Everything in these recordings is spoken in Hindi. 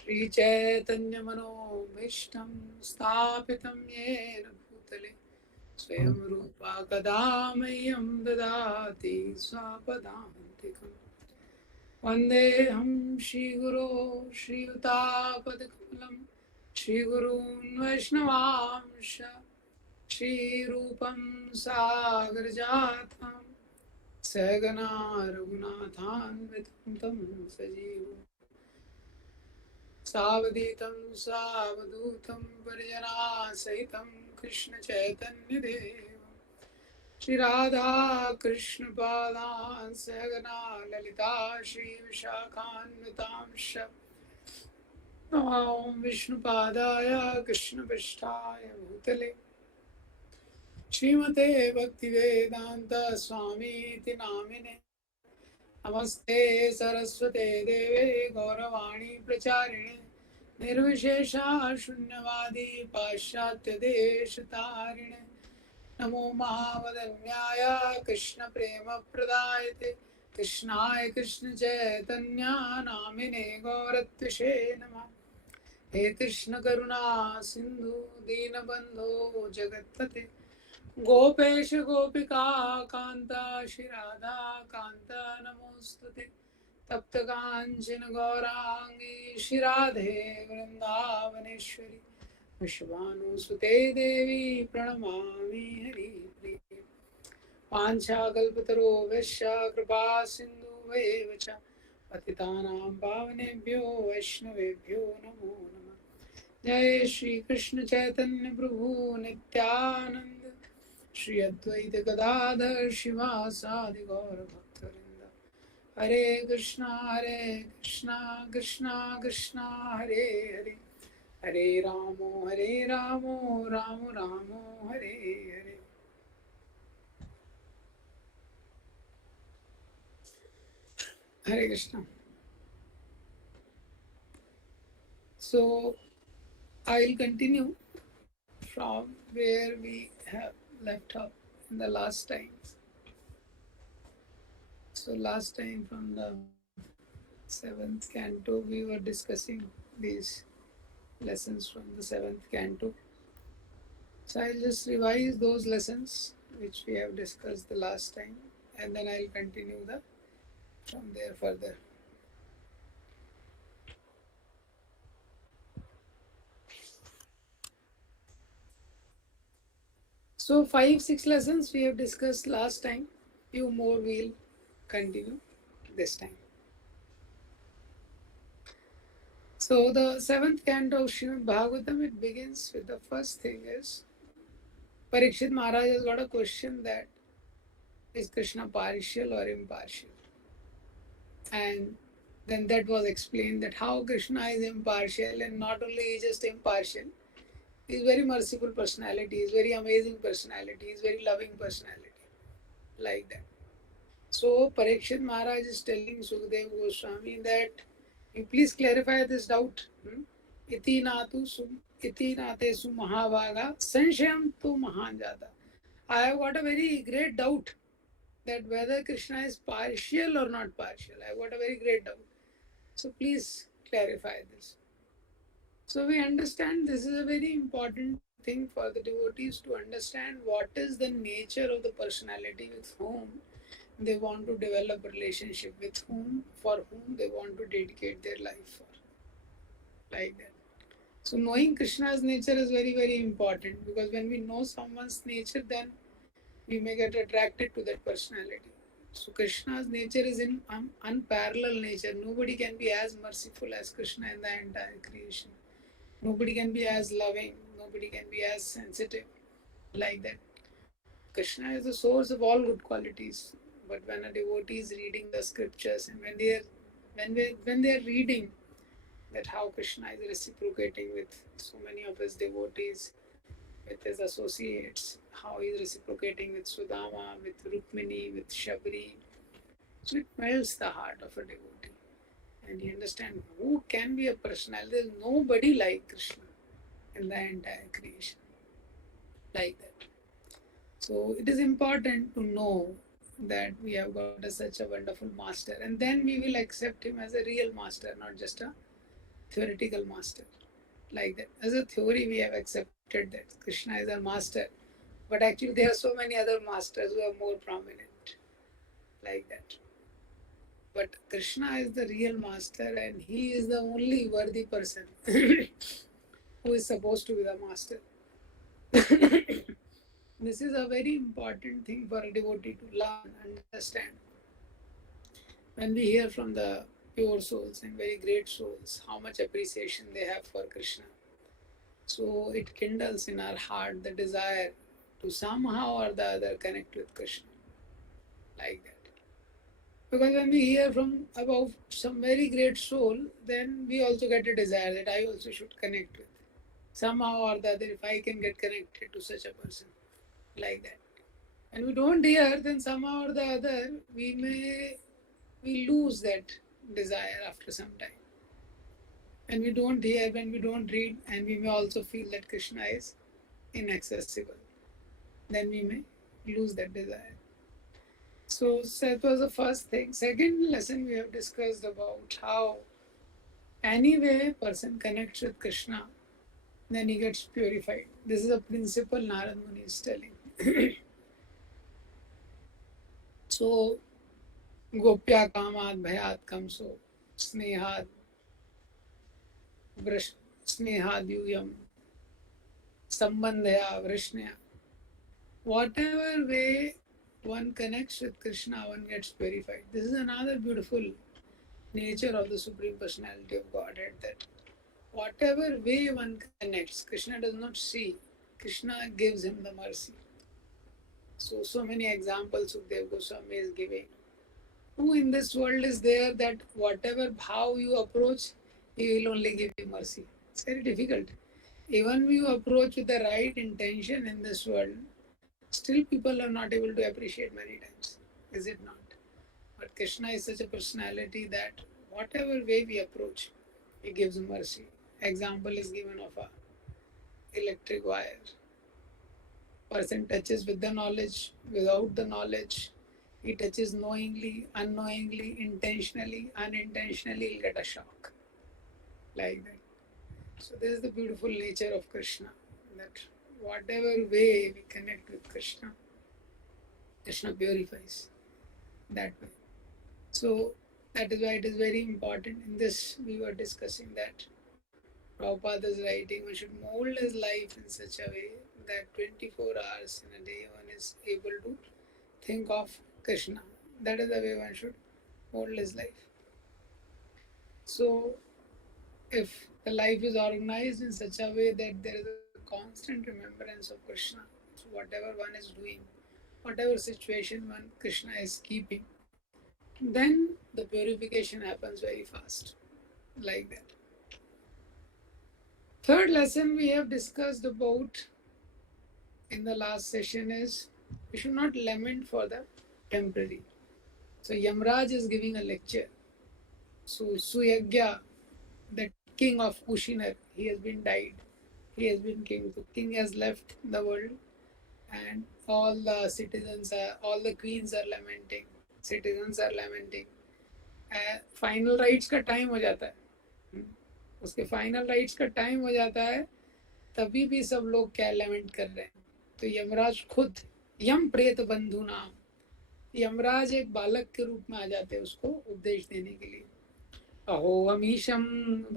श्रीचैतन्यमनोभीष्टं स्थापितं येन भूतले स्वयं रूपा कदा मह्यं ददाति स्वापदान्तिकम् वन्देऽहं श्रीगुरो श्रीयुतापदकमलं श्रीगुरून् वैष्णवांश श्रीरूपं सागरजातं सहगना रघुनाथान्वितं तं सजीवम् सावधीतं सावधूतं परिजनासहितं कृष्णचैतन्यदेवं श्रीराधा कृष्णपादान् सहगना ललिता श्रीविशाखान्वितांश्च ॐ विष्णुपादाय कृष्णपृष्ठाय भूतले श्रीमते भक्तिवेदान्त स्वामीति नामिने नमस्ते सरस्वते देवे गौरवाणी प्रचारिणे निर्विशेषा शून्यवादी पाश्चात्यदेशतारिणे नमो महावदन्याय कृष्णप्रेमप्रदायते कृष्णाय कृष्णचैतन्या नामिने गौरत्विषे नमः हे कृष्णकरुणा सिन्धु दीनबन्धो जगत्पते गोपेश गोपिका कांता श्रीराधा कांता नमोस्तुते तप्त कांचन गौरांगी श्रीराधे वृंदावनेश्वरी विश्वानुसुते देवी प्रणमामि हरिप्रिये वाञ्छाकल्पतरुभ्यश्च कृपा सिन्धुभ्येव च पतितानां पावनेभ्यो वैष्णवेभ्यो नमो नमः। जय श्री कृष्ण चैतन्य प्रभु नित्यानंद श्री अद्वैत गदाधर शिवासादि गौर भक्तवृंद हरे कृष्णा कृष्णा कृष्णा हरे हरे हरे रामो राम रामो Hare Hare. Hare Krishna. So I will continue from where we have left off in the last time. So last time from the seventh canto we were discussing these lessons from the seventh canto. So I'll just revise those lessons which we have discussed the last time, and then I'll continue from there further. So 5-6 lessons we have discussed last time. Few more we'll continue this time. So the seventh canto of Srimad Bhagavatam, it begins with the first thing is Parikshit Maharaj has got a question that is Krishna partial or impartial? And then that was explained that how Krishna is impartial, and not only is just impartial, he is very merciful personality, he is very amazing personality, he is very loving personality, like that. So Parikshit Maharaj is telling Sukadeva Goswami that you please clarify this doubt. Iti nate su mahabhaga sanshayam tu mahan jata. I have got a very great doubt that whether Krishna is partial or not partial. I have got a very great doubt. So please clarify this. So we understand this is a very important thing for the devotees to understand what is the nature of the personality with whom they want to develop a relationship, with whom, for whom they want to dedicate their life for, like that. So knowing Krishna's nature is very, very important, because when we know someone's nature, then we may get attracted to that personality. So Krishna's nature is in unparalleled nature. Nobody can be as merciful as Krishna in the entire creation. Nobody can be as loving. Nobody can be as sensitive, like that. Krishna is the source of all good qualities. But when a devotee is reading the scriptures, and when they are reading that how Krishna is reciprocating with so many of his devotees, with his associates, how he is reciprocating with Sudama, with Rukmini, with Shabri. So it melts the heart of a devotee. And you understand who can be a personality. There is nobody like Krishna in the entire creation, like that. So it is important to know that we have got such a wonderful master, and then we will accept him as a real master, not just a theoretical master. Like that. As a theory, we have accepted that Krishna is our master. But actually, there are so many other masters who are more prominent. Like that. But Krishna is the real master, and he is the only worthy person who is supposed to be the master. This is a very important thing for a devotee to learn, understand. When we hear from the pure souls and very great souls how much appreciation they have for Krishna, so it kindles in our heart the desire to somehow or the other connect with Krishna. Like that. Because when we hear from about some very great soul, then we also get a desire that I also should connect with. Somehow or the other, if I can get connected to such a person, like that. And we don't hear, then somehow or the other, we lose that desire after some time. When we don't hear, when we don't read, and we may also feel that Krishna is inaccessible, then we may lose that desire. So that was the first thing. Second lesson we have discussed about how any way a person connects with Krishna, then he gets purified. This is a principle Narad Muni is telling. So, Gopya Kamat Bhayat Kamso Snehad Snehad Yuyam Sambandhaya Vrishnya. Whatever way one connects with Krishna, one gets purified. This is another beautiful nature of the Supreme Personality of Godhead, that whatever way one connects, Krishna does not see. Krishna gives him the mercy. So many examples Sukdev Goswami is giving. Who in this world is there that whatever how you approach, he will only give you mercy? It's very difficult. Even when you approach with the right intention in this world, still people are not able to appreciate many times. Is it not? But Krishna is such a personality that whatever way we approach, he gives mercy. Example is given of a electric wire. Person touches with the knowledge, without the knowledge. He touches knowingly, unknowingly, intentionally, unintentionally, he'll get a shock. Like that. So this is the beautiful nature of Krishna, that whatever way we connect with Krishna, Krishna purifies that way. So that is why it is very important. In this, we were discussing that Prabhupada is writing, one should mold his life in such a way that 24 hours in a day one is able to think of Krishna. That is the way one should mold his life. So, if the life is organized in such a way that there is a constant remembrance of Krishna, so whatever one is doing, whatever situation one Krishna is keeping, then the purification happens very fast, like that. Third lesson we have discussed about in the last session is we should not lament for the temporary. So Yamraj is giving a lecture. So Suyagya, the king of Kushiner, he has been died. He has been king. The king has left the world, and all the citizens are, all the queens are lamenting. Citizens are lamenting. Final rights का टाइम हो जाता है, उसके फाइनल राइट्स का टाइम हो जाता है, तभी भी सब लोग क्या लेमेंट कर रहे हैं. तो यमराज खुद यम प्रेत बंधु नाम, यमराज एक बालक के रूप में आ जाते हैं उसको उपदेश देने के लिए. अहो अमीशम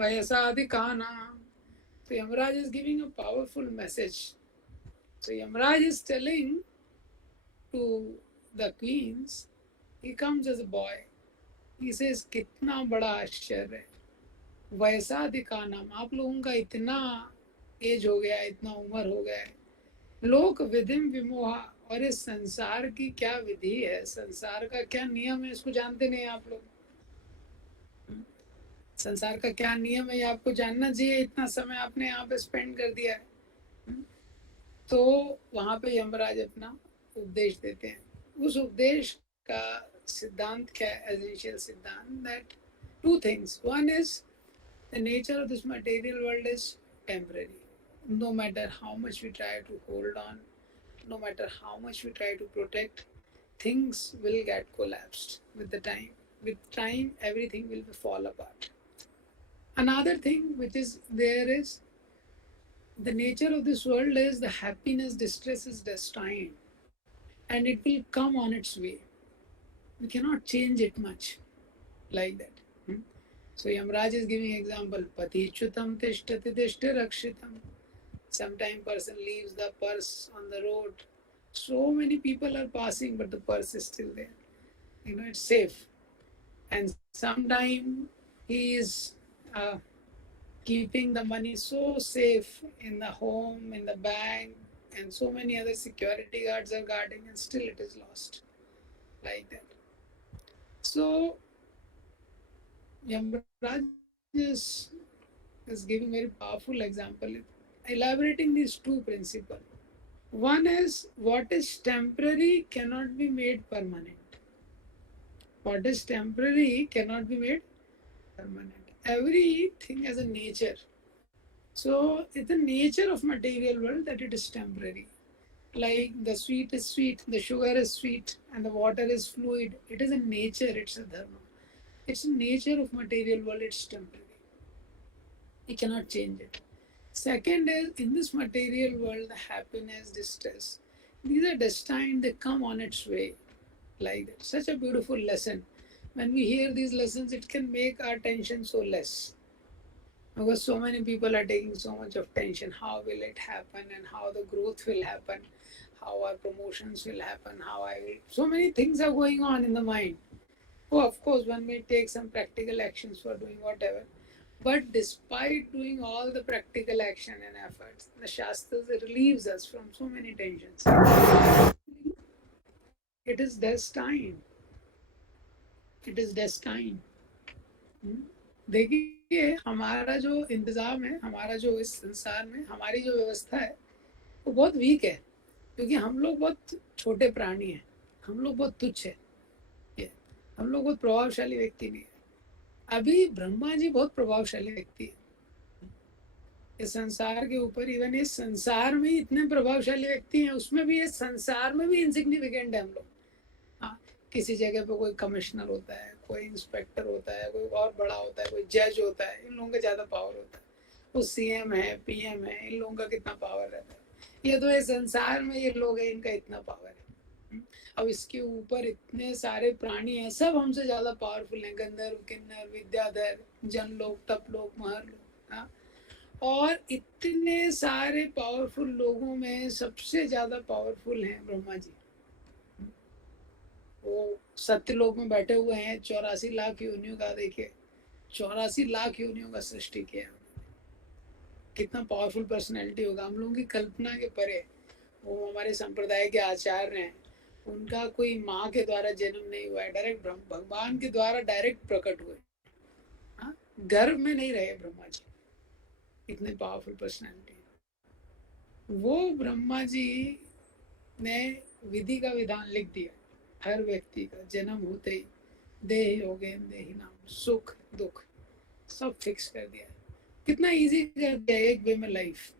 वयसाधिकानाम. So Yamraj is giving a powerful message. So Yamraj is telling to the queens, he comes as a boy. He says, कितना बड़ा आश्चर्य है, वयसाधिकानाम, आप लोगों का इतना एज हो गया, इतना उम्र हो गया है, लोक विधिम विमोहा, और इस संसार की क्या विधि है, संसार का क्या नियम है, इसको जानते नहीं आप लोग. संसार का क्या नियम है ये आपको जानना चाहिए, इतना समय आपने यहाँ पे स्पेंड कर दिया है. तो वहाँ पे यमराज अपना उपदेश देते हैं. उस उपदेश का सिद्धांत क्या है, एसेंशियल सिद्धांत, that two things. One is the nature of this material world is temporary. No matter how much we try to hold on, no matter how much we try to protect, things will get collapsed with the time. With time, everything will fall apart. Another thing which is there is the nature of this world is the happiness, distress is destined and it will come on its way. We cannot change it much like that. So Yamraj is giving example. Patichutam tishtati tishti rakshitam. Sometimes person leaves the purse on the road. So many people are passing, but the purse is still there. It's safe. And sometimes he is keeping the money so safe in the home, in the bank, and so many other security guards are guarding, and still it is lost. Like that. So Yamraj is giving very powerful example, elaborating these two principles. One is what is temporary cannot be made permanent. What is temporary cannot be made permanent. Everything has a nature. So it's the nature of material world that it is temporary. Like the sweet is sweet, the sugar is sweet, and the water is fluid. It is a nature, it's a dharma. It's a nature of material world, it's temporary. You cannot change it. Second is in this material world, the happiness, distress, these are destined, they come on its way. Like that. Such a beautiful lesson. When we hear these lessons, it can make our tension so less. Because so many people are taking so much of tension. How will it happen and how the growth will happen? How our promotions will happen? How I will. So many things are going on in the mind. Oh, of course, one may take some practical actions for doing whatever. But despite doing all the practical action and efforts, the Shastras relieves us from so many tensions. It is destined. It is destined. देखिए हमारा जो इंतज़ाम है, हमारा जो इस संसार में हमारी जो व्यवस्था है वो बहुत वीक है, क्योंकि हम लोग बहुत छोटे प्राणी हैं, हम लोग बहुत तुच्छ है, हम लोग बहुत प्रभावशाली व्यक्ति नहीं है। अभी ब्रह्मा जी बहुत प्रभावशाली व्यक्ति है इस संसार के ऊपर। इवन इस संसार में इतने प्रभावशाली व्यक्ति हैं, उसमें भी इस संसार में भी इनसिग्निफिकेंट है हम लोग। हाँ, किसी जगह पे कोई कमिश्नर होता है, कोई इंस्पेक्टर होता है, कोई और बड़ा होता है, कोई जज होता है, इन लोगों का ज़्यादा पावर होता है। वो सीएम है, पीएम है, इन लोगों का कितना पावर रहता है। ये तो ये संसार में ये लोग हैं, इनका इतना पावर है। अब इसके ऊपर इतने सारे प्राणी हैं, सब हमसे ज़्यादा पावरफुल हैं। गंधर्व, किन्नर, विद्याधर, जनलोक, तपलोक, महरलोक। हाँ, और इतने सारे पावरफुल लोगों में सबसे ज़्यादा पावरफुल हैं ब्रह्मा जी। वो सत्यलोक में बैठे हुए हैं, 84 लाख योनियों का, देखिए 84 लाख योनियों का सृष्टि किया। कितना पावरफुल पर्सनैलिटी होगा, हम लोगों की कल्पना के परे। वो हमारे संप्रदाय के आचार्य हैं, उनका कोई माँ के द्वारा जन्म नहीं हुआ है, डायरेक्ट भगवान के द्वारा डायरेक्ट प्रकट हुए। हाँ, गर्भ में नहीं रहे ब्रह्मा जी, इतने पावरफुल पर्सनैलिटी। वो ब्रह्मा जी ने विधि का विधान लिख दिया, हर व्यक्ति का जन्म होते ही देह योगेन देहि नाम, सुख दुख सब फिक्स कर दिया। कितना इजी कर दिया एक वे में लाइफ।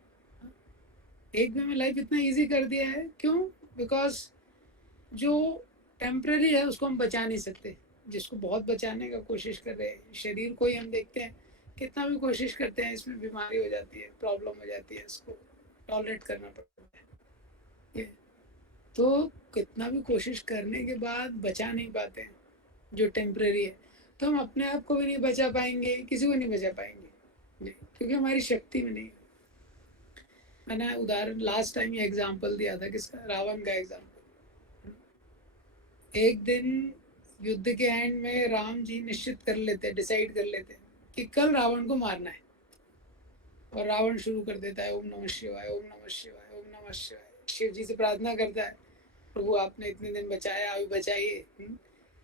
एक वे में लाइफ इतना इजी कर दिया है। क्यों? बिकॉज जो टेम्पररी है उसको हम बचा नहीं सकते। जिसको बहुत बचाने का कोशिश कर रहे हैं, शरीर को ही हम देखते हैं, कितना भी कोशिश करते हैं इसमें बीमारी हो जाती है, प्रॉब्लम हो जाती है, इसको टॉलरेट करना पड़ता है। ये तो कितना भी कोशिश करने के बाद बचा नहीं पाते हैं जो टेम्पररी है। तो हम अपने आप को भी नहीं बचा पाएंगे, किसी को नहीं बचा पाएंगे, नहीं, क्योंकि हमारी शक्ति में नहीं। मैंने उदाहरण लास्ट टाइम ये एग्जांपल दिया था, किसका? रावण का एग्जांपल। एक दिन युद्ध के एंड में राम जी निश्चित कर लेते, डिसाइड कर लेते कि कल रावण को मारना है, और रावण शुरू कर देता है ओम नमः शिवाय, ओम नमः शिवाय, ओम नमः शिवाय। शिव जी से प्रार्थना करता है, प्रभु आपने इतने दिन बचाया, अभी बचाइए,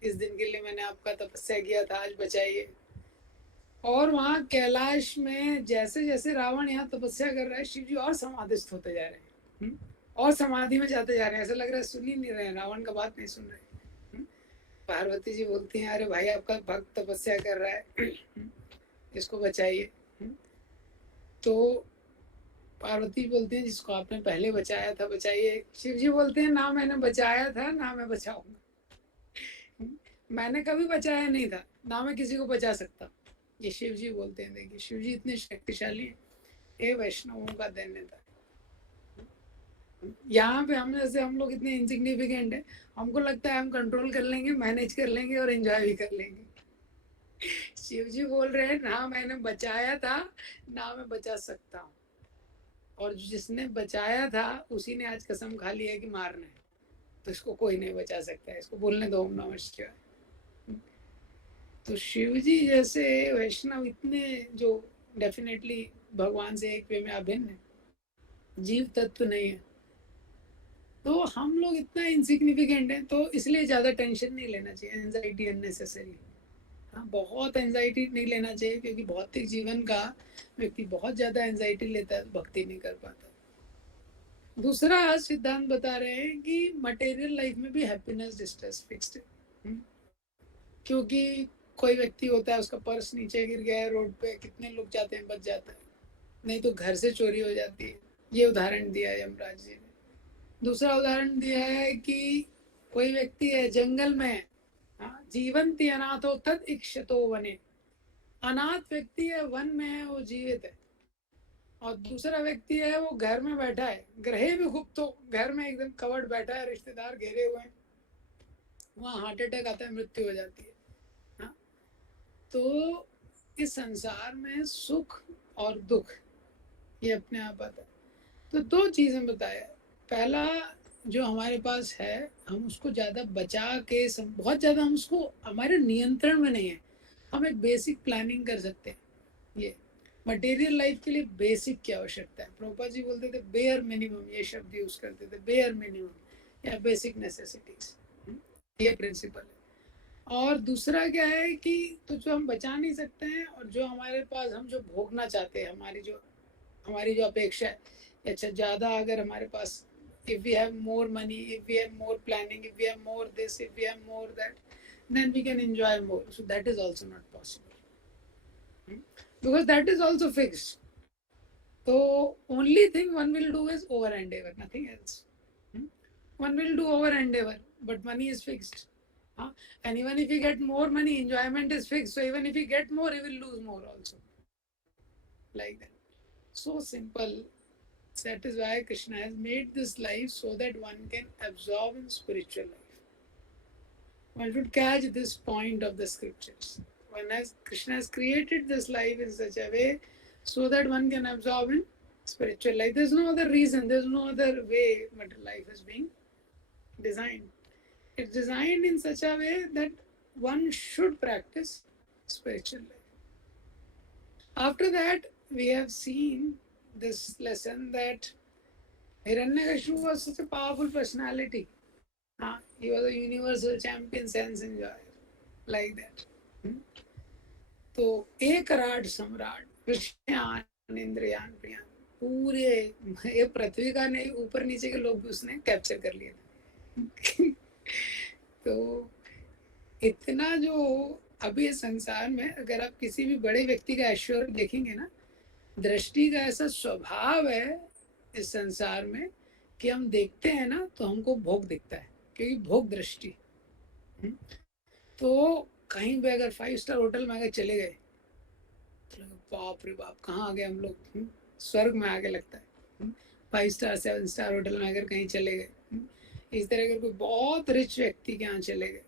इस दिन के लिए मैंने आपका तपस्या किया था, आज बचाइए। और वहाँ कैलाश में जैसे जैसे रावण यहाँ तपस्या कर रहा है, शिव जी और समाधिस्थ होते जा रहे हैं, और समाधि में जाते जा रहे हैं। ऐसा लग रहा है सुन ही नहीं रहे हैं, रावण का बात नहीं सुन रहे। पार्वती जी बोलती हैं, अरे भाई आपका भक्त तपस्या कर रहा है, इसको बचाइए। तो पार्वती बोलती हैं, जिसको आपने पहले बचाया था बचाइए। शिव जी बोलते हैं, ना मैंने बचाया था ना मैं बचाऊंगा, मैंने कभी बचाया नहीं था, ना मैं किसी को बचा सकता। ये शिव जी बोलते हैं, देखिए शिव जी इतने शक्तिशाली हैं, ये वैष्णवों का दैन्यता है। यहाँ पे हम लोग इतने इनसिग्निफिकेंट है, हमको लगता है हम कंट्रोल कर लेंगे, मैनेज कर लेंगे और एंजॉय भी कर लेंगे। शिव जी बोल रहे हैं ना मैंने बचाया था ना मैं बचा सकता हूँ, और जिसने बचाया था उसी ने आज कसम खा लिया कि मारना है, तो इसको कोई नहीं बचा सकता है, इसको बोलने दो ओम नमः शिवाय। तो शिव जी जैसे वैष्णव इतने जो डेफिनेटली भगवान से एक वे में अभिन्न है, जीव तत्व नहीं है, तो हम लोग इतना इनसिग्निफिकेंट है, तो इसलिए ज़्यादा टेंशन नहीं लेना चाहिए, एंजाइटी अननेसेसरी। हाँ, बहुत एंजाइटी नहीं लेना चाहिए, क्योंकि भौतिक जीवन का व्यक्ति बहुत ज़्यादा एंजाइटी लेता है तो भक्ति नहीं कर पाता। दूसरा सिद्धांत बता रहे हैं कि मटेरियल लाइफ में भी हैप्पीनेस डिस्ट्रेस फिक्स्ड है। क्योंकि कोई व्यक्ति होता है उसका पर्स नीचे गिर गया है रोड पे, कितने लोग जाते हैं बच जाता है, नहीं तो घर से चोरी हो जाती है। ये उदाहरण दिया है यमराज जी ने। दूसरा उदाहरण दिया है कि कोई व्यक्ति है जंगल में, हाँ, जीवंती अनाथो तद इक्षतो वने, अनाथ व्यक्ति है वन में है वो जीवित है, और दूसरा व्यक्ति है वो घर में बैठा है, ग्रहे भी गुप्तो, घर में एकदम कवर्ड बैठा है, रिश्तेदार घेरे हुए हैं, वहाँ हार्ट अटैक आता है, मृत्यु हो जाती है। हाँ, तो इस संसार में सुख और दुख ये अपने आप आता है। तो दो चीजें बताया, पहला जो हमारे पास है हम उसको ज़्यादा बचा के बहुत ज़्यादा हम उसको हमारे नियंत्रण में नहीं है, हम एक बेसिक प्लानिंग कर सकते हैं। ये मटेरियल लाइफ के लिए बेसिक की आवश्यकता है, प्रभुपाद जी बोलते थे बेयर मिनिमम, ये शब्द यूज करते थे, बेयर मिनिमम या बेसिक नेसेसिटीज, ये प्रिंसिपल है। और दूसरा क्या है कि तो जो हम बचा नहीं सकते हैं और जो हमारे पास हम जो भोगना चाहते हैं, हमारी जो अपेक्षा है, अच्छा ज़्यादा अगर हमारे पास, if we have more money, if we have more planning, if we have more this, if we have more that, then we can enjoy more. So that is also not possible. Because that is also fixed. So only thing one will do is over endeavor, nothing else. One will do over endeavor, but money is fixed. And even if you get more money, enjoyment is fixed. So even if you get more, you will lose more also. Like that. So simple. That is why Krishna has made this life so that one can absorb in spiritual life. One should catch this point of the scriptures. Krishna has created this life in such a way so that one can absorb in spiritual life. There's no other reason, there's no other way material life is being designed. It's designed in such a way that one should practice spiritual life. After that, we have seen this lesson that Hiranyakashipu was such a powerful personality. He was a universal champion sense enjoyer, like that. तो एक राट सम्राट कृष्ण इंद्रयान प्रियान, पूरे ये पृथ्वी का नहीं ऊपर नीचे के लोग भी उसने कैप्चर कर लिए। तो इतना जो अभी इस संसार में अगर आप किसी भी बड़े व्यक्ति का ऐश्वर्य देखेंगे ना, दृष्टि का ऐसा स्वभाव है इस संसार में कि हम देखते हैं ना तो हमको भोग दिखता है, क्योंकि भोग दृष्टि। तो कहीं भी अगर 5 स्टार होटल में अगर चले गए तो बाप रे बाप कहाँ आ गए हम लोग, स्वर्ग में आगे लगता है। 5 स्टार 7 स्टार होटल में अगर कहीं चले गए, इस तरह अगर कोई बहुत रिच व्यक्ति के यहाँ चले गए,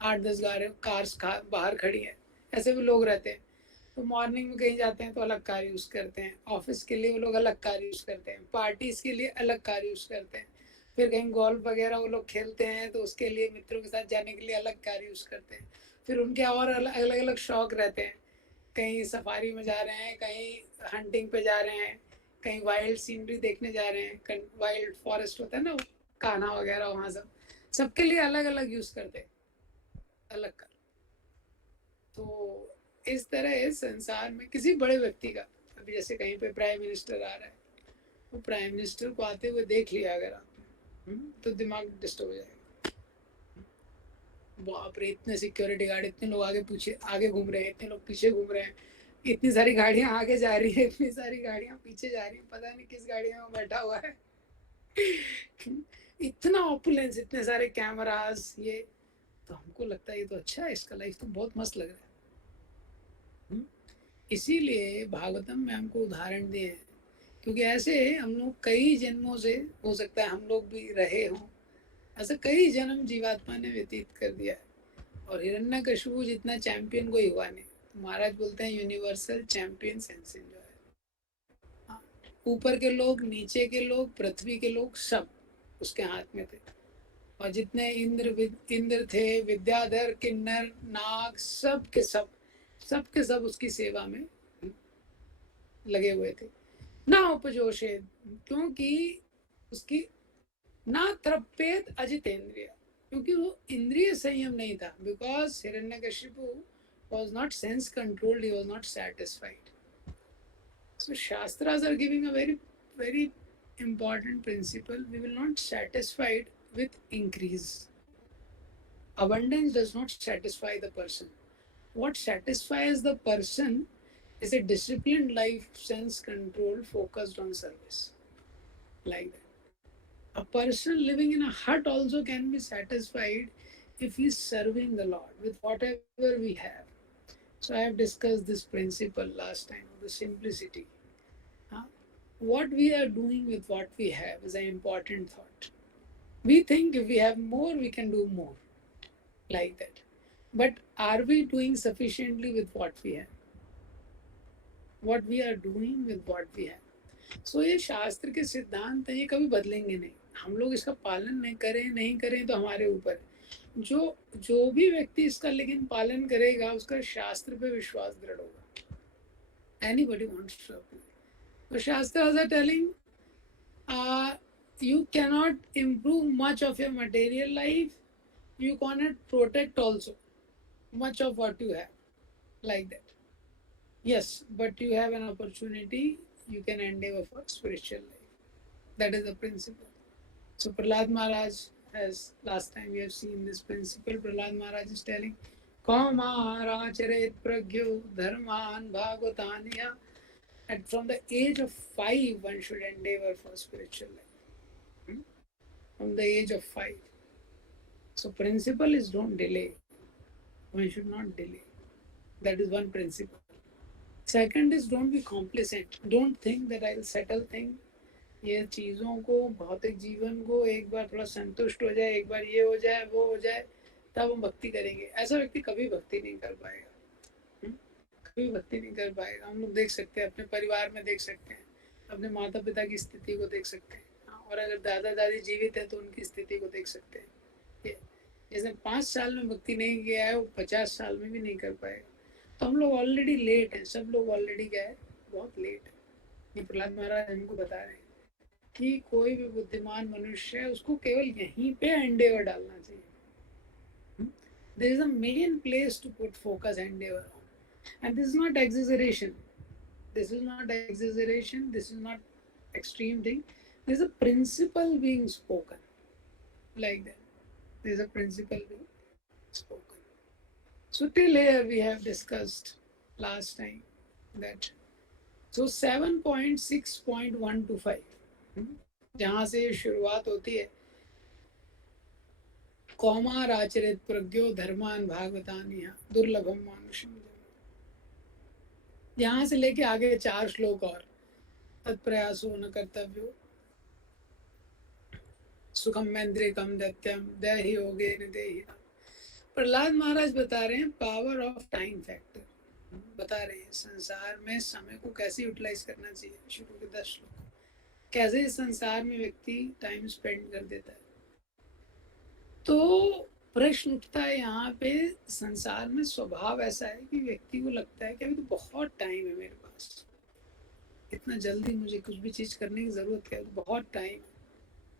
8-10 कार्स बाहर खड़ी है, ऐसे भी लोग रहते हैं। तो मॉर्निंग में कहीं जाते हैं तो अलग कार यूज़ करते हैं, ऑफिस के लिए वो लोग अलग कार यूज़ करते हैं, पार्टीज के लिए अलग कार यूज़ करते हैं, फिर कहीं गोल्फ वगैरह वो लोग खेलते हैं तो उसके लिए मित्रों के साथ जाने के लिए अलग कार यूज़ करते हैं। फिर उनके और अलग अलग शौक रहते हैं, कहीं सफारी में जा रहे हैं, कहीं हंटिंग पे जा रहे हैं, कहीं वाइल्ड सीनरी देखने जा रहे हैं, वाइल्ड फॉरेस्ट होता है ना, कान्हा वगैरह, वहाँ सबके लिए अलग अलग यूज़ करते हैं, अलग कार। तो इस तरह संसार में किसी बड़े व्यक्ति का, अभी जैसे कहीं पे प्राइम मिनिस्टर आ रहा है, वो प्राइम मिनिस्टर को आते हुए देख लिया अगर आपने, तो दिमाग डिस्टर्ब हो जाएगा। बाप रे, इतने सिक्योरिटी गार्ड, इतने लोग आगे पीछे आगे घूम रहे हैं, इतने लोग पीछे घूम रहे हैं, इतनी सारी गाड़ियां आगे जा रही है, इतनी सारी गाड़ियां पीछे जा रही है, पता नहीं किस गाड़ी में बैठा हुआ है। इतना ऑपुलेंस, इतने सारे कैमरास, ये तो हमको लगता है ये तो अच्छा है, इसका लाइफ तो बहुत मस्त लग रहा है। इसीलिए भागवतम में हमको उदाहरण दिए हैं, क्योंकि ऐसे हम लोग कई जन्मों से, हो सकता है हम लोग भी रहे हों, ऐसा कई जन्म जीवात्मा ने व्यतीत कर दिया है। और हिरण्यकशिपु जितना चैंपियन कोई हुआ नहीं। तो महाराज बोलते हैं यूनिवर्सल चैंपियन सेंसिंग जो है, हाँ, ऊपर के लोग, नीचे के लोग, पृथ्वी के लोग, सब उसके हाथ में थे। और जितने इंद्र थे, विद्याधर, किन्नर, नाग, सब के सब उसकी सेवा में लगे हुए थे। ना उपजोशे, क्योंकि उसकी ना तृप्येत अजितेंद्रिय, क्योंकि वो इंद्रिय संयम नहीं था। Because Hiranyakashipu was not sense controlled, he was not satisfied. So Shastras are giving a very important principle. We will not satisfied with increase. Abundance does not satisfy the person. What satisfies the person is a disciplined life, sense control, focused on service. Like that. A person living in a hut also can be satisfied if he is serving the Lord with whatever we have. So I have discussed this principle last time, the simplicity. Huh? What we are doing with what we have is an important thought. We think if we have more, we can do more, like that. But are we doing sufficiently with what we have? What we are doing with what we have. So ये शास्त्र के सिद्धांत हैं, ये कभी बदलेंगे नहीं। हम लोग इसका पालन नहीं करें तो हमारे ऊपर। जो जो भी व्यक्ति इसका लेकिन पालन करेगा, उसका शास्त्र पे विश्वास दृढ़ होगा। Anybody wants to apply. The Shastras are telling, you cannot improve much of your material life. You cannot protect also much of what you have, like that. Yes, but you have an opportunity. You can endeavor for spiritual life. That is the principle. So Prahlad Maharaj, as last time we have seen this principle, Prahlad Maharaj is telling, Kaumaracharet pragyo dharman bhagavatanya. And from the age of 5, one should endeavor for spiritual life. From the age of 5. So principle is don't delay. One should not delay. That is one principle. Second is don't be complacent. Don't think that I will settle things. ये चीज़ों को, भौतिक जीवन को एक बार थोड़ा संतुष्ट हो जाए, एक बार ये हो जाए, वो हो जाए, तब हम भक्ति करेंगे। ऐसा व्यक्ति कभी भक्ति नहीं कर पाएगा, कभी भक्ति नहीं कर पाएगा। हम लोग देख सकते हैं, अपने परिवार में देख सकते हैं, अपने माता पिता की स्थिति को देख सकते हैं, और अगर दादा दादी जीवित है तो उनकी स्थिति को देख सकते हैं। जिसने 5 साल में भक्ति नहीं किया है, वो 50 साल में भी नहीं कर पाएगा। तो हम लोग ऑलरेडी लेट हैं, सब लोग ऑलरेडी क्या है, बहुत लेट है। ये प्रहलाद महाराज हमको बता रहे हैं कि कोई भी बुद्धिमान मनुष्य है, उसको केवल यहीं पे एंडेवर डालना चाहिए। There is a main place to put focus endeavor on. And this is not exaggeration. This is not exaggeration. This is not extreme thing. There is a principle being spoken. Like that. There is a principle being spoken. So till here we have discussed last time that. So 7.6.1 to 5. जहाँ से शुरुआत होती है, कौमार आचरित प्रज्ञो धर्मान भागवतानिया दुर्लभम मानुषम, यहाँ से लेके आगे 4 श्लोक और, तत्प्रयासो न कर्तव्यो सुखम मैन्द्रिकम दत्यम देहि योगे न देहि। प्रहलाद महाराज बता रहे हैं पावर ऑफ टाइम फैक्टर, बता रहे हैं संसार में समय को कैसे यूटिलाइज करना चाहिए। शुरू के 10 श्लोक कैसे इस संसार में व्यक्ति टाइम स्पेंड कर देता है। तो प्रश्न उठता है यहाँ पे, संसार में स्वभाव ऐसा है कि व्यक्ति को लगता है कि अभी तो बहुत टाइम है मेरे पास, इतना जल्दी मुझे कुछ भी चीज करने की जरूरत क्या है, तो बहुत टाइम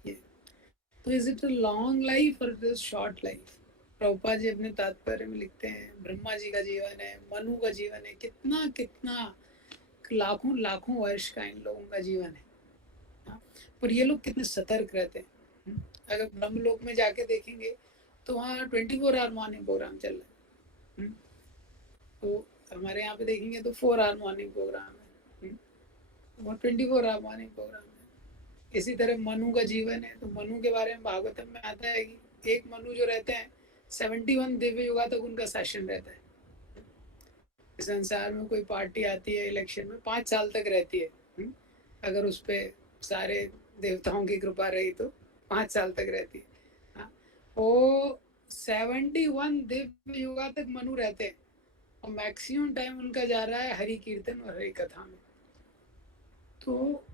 है। तो is it a long life और it is short life. Prabhupada ji अपने तात्पर्य में लिखते हैं, ब्रह्मा जी का जीवन है, मनु का जीवन है, कितना कितना लाखों लाखों वर्ष का इन लोगों का जीवन है। पर ये लोग कितने सतर्क रहते हैं। अगर ब्रह्मलोक में जाके देखेंगे तो वहाँ 24 आवर मॉर्निंग प्रोग्राम चल रहा है। तो हमारे यहाँ पे देखेंगे तो 4 आवर मॉर्निंग प्रोग्राम है, वो 24 आवर मॉर्निंग प्रोग्राम है। इसी तरह मनु का जीवन है, तो मनु के बारे में भागवतम में आता है कि एक मनु जो रहते हैं 71 दिव्य युगा तक उनका शासन रहता है। संसार में कोई पार्टी आती है इलेक्शन में 5 साल तक रहती है, अगर उस पर सारे देवताओं की कृपा रही तो 5 साल तक रहती है। वो 71 दिव्य युगा तक मनु रहते हैं और मैक्सिमम टाइम उनका जा रहा है हरि कीर्तन और हरि कथा में। तो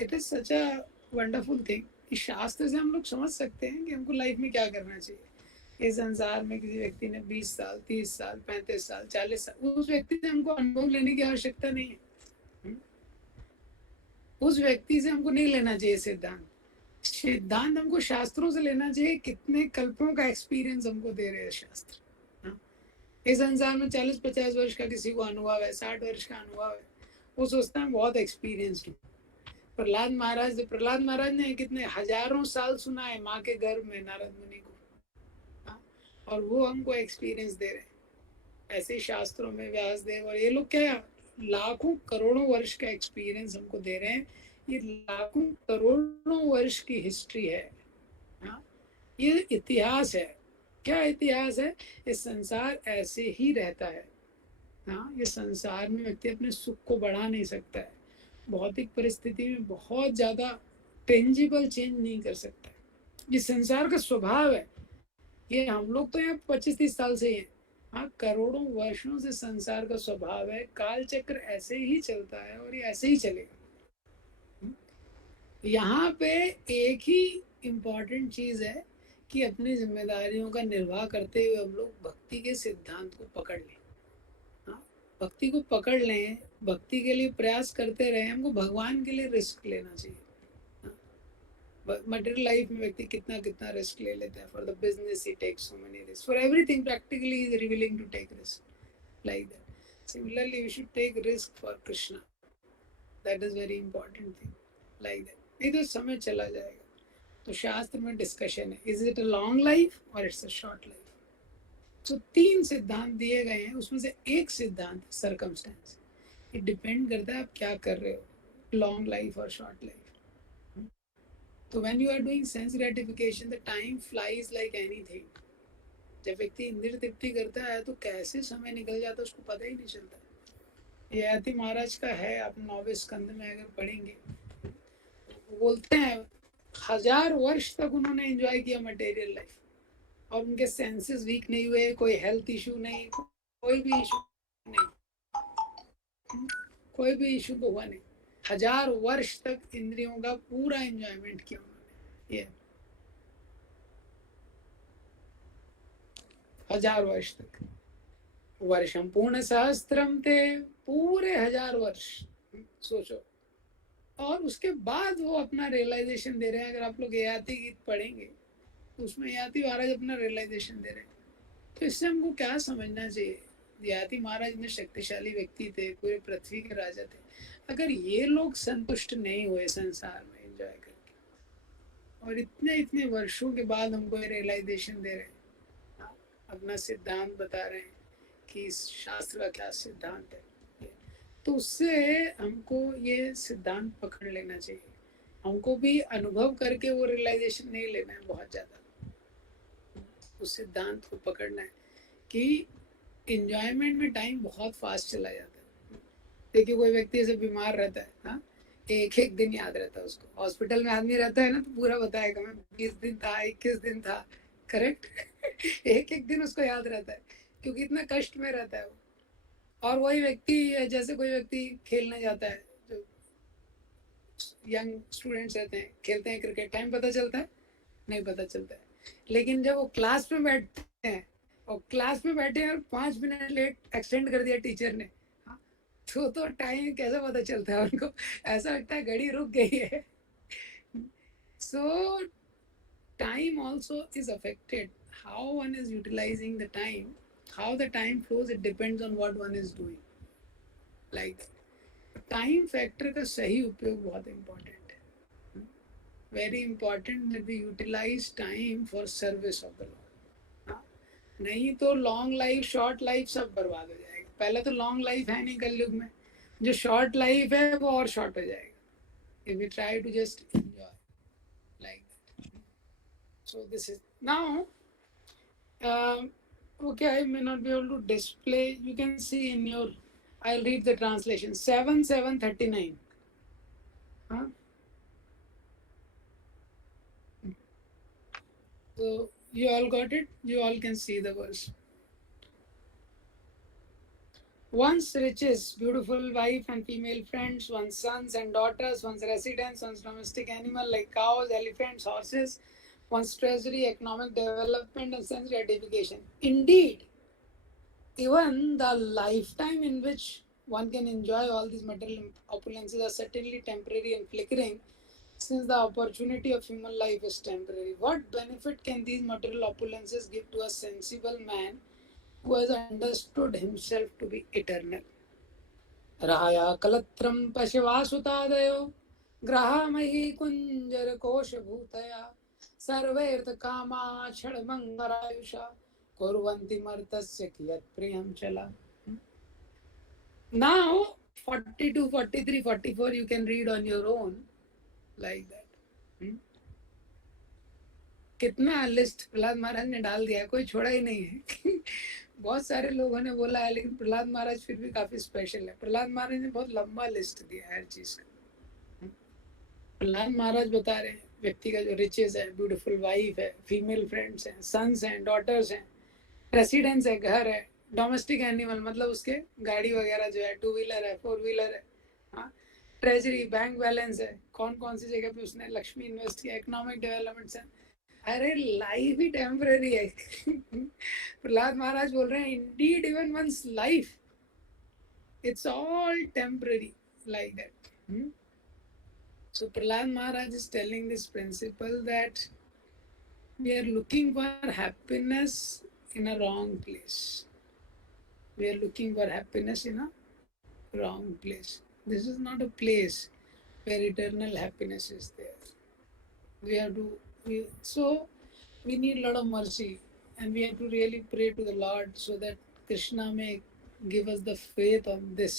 it is such a wonderful thing कि शास्त्र से हम लोग समझ सकते हैं कि हमको लाइफ में क्या करना चाहिए। इस संसार में किसी व्यक्ति ने 20 साल 30 साल 35 साल 40 साल, उस व्यक्ति से हमको अनुभव लेने की आवश्यकता नहीं है। उस व्यक्ति से हमको नहीं लेना चाहिए सिद्धांत। सिद्धांत हमको शास्त्रों से लेना चाहिए, कितने कल्पों का एक्सपीरियंस हमको दे रहे हैं शास्त्र। इस संसार में 40-50 वर्ष का किसी को अनुभव है, 60 वर्ष का अनुभव है, वो सोचता है बहुत एक्सपीरियंस। प्रहलाद महाराज ने कितने हजारों साल सुना है माँ के गर्भ में नारद मुनि को, और वो हमको एक्सपीरियंस दे रहे हैं। ऐसे शास्त्रों में व्यास देव और ये लोग क्या लाखों करोड़ों वर्ष का एक्सपीरियंस हमको दे रहे हैं। ये लाखों करोड़ों वर्ष की हिस्ट्री है। ये इतिहास है। क्या इतिहास है? ये संसार ऐसे ही रहता है। ये संसार में व्यक्ति अपने सुख को बढ़ा नहीं सकता है, भौतिक परिस्थिति में बहुत ज्यादा टेंजिबल चेंज नहीं कर सकता है। ये संसार का स्वभाव है। ये हम लोग तो यहाँ 25-30 साल से ही हैं, करोड़ों वर्षों से संसार का स्वभाव है। काल चक्र ऐसे ही चलता है और ये ऐसे ही चलेगा। यहाँ पे एक ही इम्पोर्टेंट चीज है कि अपनी जिम्मेदारियों का निर्वाह करते हुए हम लोग भक्ति के सिद्धांत को पकड़ लें। भक्ति को पकड़ लें, भक्ति के लिए प्रयास करते रहे। हमको भगवान के लिए रिस्क लेना चाहिए। मटेरियल लाइफ में व्यक्ति कितना कितना रिस्क ले लेता है। For the business he takes so many risk, for everything practically he is willing to take risk like that. Similarly we should take risk for Krishna, that is very important thing like that. नहीं तो समय चला जाएगा। तो शास्त्र में डिस्कशन है, is it a long life और इट्स अ शॉर्ट लाइफ। तो 3 सिद्धांत दिए गए हैं, उसमें से एक सिद्धांत सर्कमस्टेंस। इट डिपेंड करता है आप क्या कर रहे हो, लॉन्ग लाइफ और शॉर्ट लाइफ। तो when you are doing sense gratification the time flies like anything. जब व्यक्ति इंद्रिय तृप्ति करता है तो कैसे समय निकल जाता है उसको पता ही नहीं चलता। ययाति महाराज का है, आप 9वें स्कंद में अगर पढ़ेंगे, बोलते हैं 1000 वर्ष तक उन्होंने एंजॉय किया मटेरियल लाइफ और उनके सेंसेस वीक नहीं हुए, कोई हेल्थ इशू नहीं, कोई भी इशू नहीं, कोई भी इशू तो हुआ नहीं। 1000 वर्ष तक इंद्रियों का पूरा एंजॉयमेंट किया उन्होंने। ये 1000 वर्ष तक। वर्षम पूर्ण सहस्त्रम थे, पूरे 1000 वर्ष सोचो। और उसके बाद वो अपना रियलाइजेशन दे रहे हैं। अगर आप लोग ययाति गीत पढ़ेंगे तो उसमें ययाति महाराज अपना रियलाइजेशन दे रहे हैं। तो इससे हमको क्या समझना चाहिए? ययाति महाराज इतने शक्तिशाली व्यक्ति थे, पूरे पृथ्वी के राजा थे। अगर ये लोग संतुष्ट नहीं हुए संसार में एंजॉय करके, और इतने इतने वर्षों के बाद हमको ये रियलाइजेशन दे रहे हैं, अपना सिद्धांत बता रहे हैं कि इस शास्त्र का क्या सिद्धांत है, तो उससे हमको ये सिद्धांत पकड़ लेना चाहिए। हमको भी अनुभव करके वो रियलाइजेशन नहीं लेना है बहुत ज्यादा, उस सिद्धांत को पकड़ना है कि एंजॉयमेंट में टाइम बहुत फास्ट चला जाता है। देखिए कोई व्यक्ति ऐसे बीमार रहता है, हाँ, एक एक दिन याद रहता है उसको। हॉस्पिटल में आदमी रहता है ना तो पूरा बताएगा, मैं 20 दिन था, 21 दिन था, करेक्ट। एक एक दिन उसको याद रहता है क्योंकि इतना कष्ट में रहता है वो। और वही व्यक्ति, जैसे कोई व्यक्ति खेलने जाता है, जो यंग स्टूडेंट्स रहते हैं खेलते हैं क्रिकेट, टाइम पता चलता है? नहीं पता चलता है। लेकिन जब वो क्लास में बैठते हैं और क्लास में बैठे हैं और 5 मिनट लेट एक्सटेंड कर दिया टीचर ने, तो टाइम कैसे पता चलता है उनको? ऐसा लगता है घड़ी रुक गई है। So time also is affected, how one is utilising the time, how the time flows, it depends on what one is doing like. Time factor का सही उपयोग बहुत इम्पोर्टेंट है। Very important that we utilise time for service of the Lord. नहीं तो लॉन्ग लाइफ शॉर्ट लाइफ सब बर्बाद हो जाएगा। पहले तो लॉन्ग लाइफ है नहीं कलयुग में, जो शॉर्ट लाइफ है वो और शॉर्ट हो जाएगा if we try to just enjoy like that. So this is now Okay, I may not be able to display. You can see in your. I'll read the translation. 7:7:39. Huh? So you all got it. You all can see the verse. One's riches, beautiful wife and female friends, one's sons and daughters, one's residence, one's domestic animal like cows, elephants, horses, one's treasury, economic development, and sense gratification. Indeed, even the lifetime in which one can enjoy all these material opulences are certainly temporary and flickering, since the opportunity of human life is temporary. What benefit can these material opulences give to a sensible man who has understood himself to be eternal? राया कलत्रं पशवासुतादयो ग्रहामही कुञ्जरकोशभूतया सर्वैर्तकामा क्षणमङ्गरायुषा कुर्वन्ति मर्तस्य कियत्प्रियं चला. Now 42, 43, 44 you can read on your own like that. कितना लिस्ट प्रहलाद महाराज ने डाल दिया है, कोई छोड़ा ही नहीं है. बहुत सारे लोगों ने बोला है, लेकिन प्रहलाद महाराज फिर भी काफी स्पेशल है. प्रहलाद महाराज ने बहुत लंबा लिस्ट दिया है हर चीज का. प्रहलाद महाराज बता रहे हैं व्यक्ति का जो रिचेस है, ब्यूटीफुल वाइफ है, फीमेल फ्रेंड्स हैं, सन्स हैं, डॉटर्स हैं, रेसिडेंस है, घर है, डोमेस्टिक एनिमल मतलब उसके गाड़ी वगैरह जो है, 2 व्हीलर है, 4 व्हीलर है, हाँ, ट्रेजरी, बैंक बैलेंस है, कौन कौन सी जगह पे उसने लक्ष्मी इन्वेस्ट किया, इकोनॉमिक डेवलपमेंट है. अरे लाइफ ही टेम्पररी है. प्रहलाद महाराज बोल रहे हैं Indeed even one's life it's all temporary like that. So Prahlad Maharaj is telling this principle that we are looking for happiness in a wrong place. We are looking for happiness in a wrong place. This is not a place where eternal happiness is there. We have to, so we need a lot of mercy, and we have to really pray to the Lord so that Krishna may give us the faith on this.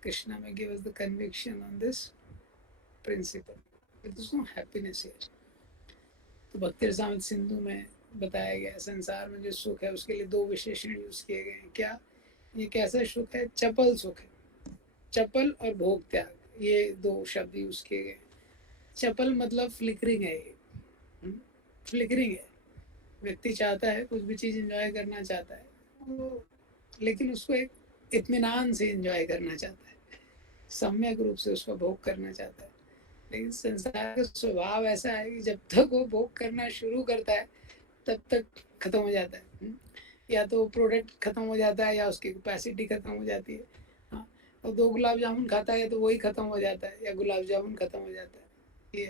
Krishna may give us the conviction on this principle. There is no happiness here. तो भक्ति रसामृत सिंधु में बताया गया संसार में जो सुख है उसके लिए 2 विशेषण यूज किए गए हैं. क्या ये कैसा सुख है? चपल सुख है. चपल और भोग त्याग, ये 2 शब्द यूज किए गए. चपल मतलब फ्लिकरिंग है. ये फ्लिकरिंग है. व्यक्ति चाहता है कुछ भी चीज एंजॉय करना चाहता है वो, लेकिन उसको एक इत्मीनान से एंजॉय करना चाहता है, सम्यक रूप से उसका भोग करना चाहता है. लेकिन संसार का स्वभाव ऐसा है कि जब तक वो भोग करना शुरू करता है तब तक खत्म हो जाता है. या तो प्रोडक्ट खत्म हो जाता है या उसकी कैपेसिटी खत्म हो जाती है. हाँ, और 2 गुलाब जामुन खाता है तो वही खत्म हो जाता है या गुलाब जामुन खत्म हो जाता है. ये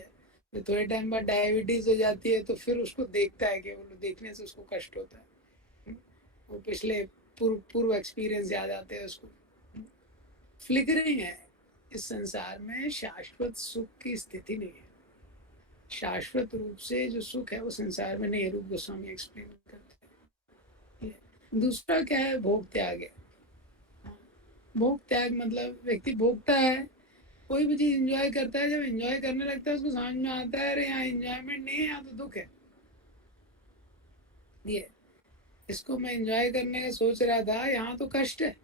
तो थोड़े टाइम बाद डायबिटीज हो जाती है तो फिर उसको देखता है कि वो देखने से उसको कष्ट होता है. वो पिछले पूर्व एक्सपीरियंस याद आते हैं उसको. फ्लिकरिंग है. इस संसार में शाश्वत सुख की स्थिति नहीं है. शाश्वत रूप से जो सुख है वो संसार में नहीं है. रूप गोस्वामी एक्सप्लेन करते हैं. दूसरा क्या है? भोग त्याग है. भोग त्याग मतलब व्यक्ति भोगता है, कोई भी चीज एंजॉय करता है, जब एंजॉय करने लगता है उसको समझ में आता है अरे यहाँ एंजॉयमेंट नहीं है, यहाँ तो दुख है. ये इसको मैं एंजॉय करने का सोच रहा था, यहाँ तो कष्ट है.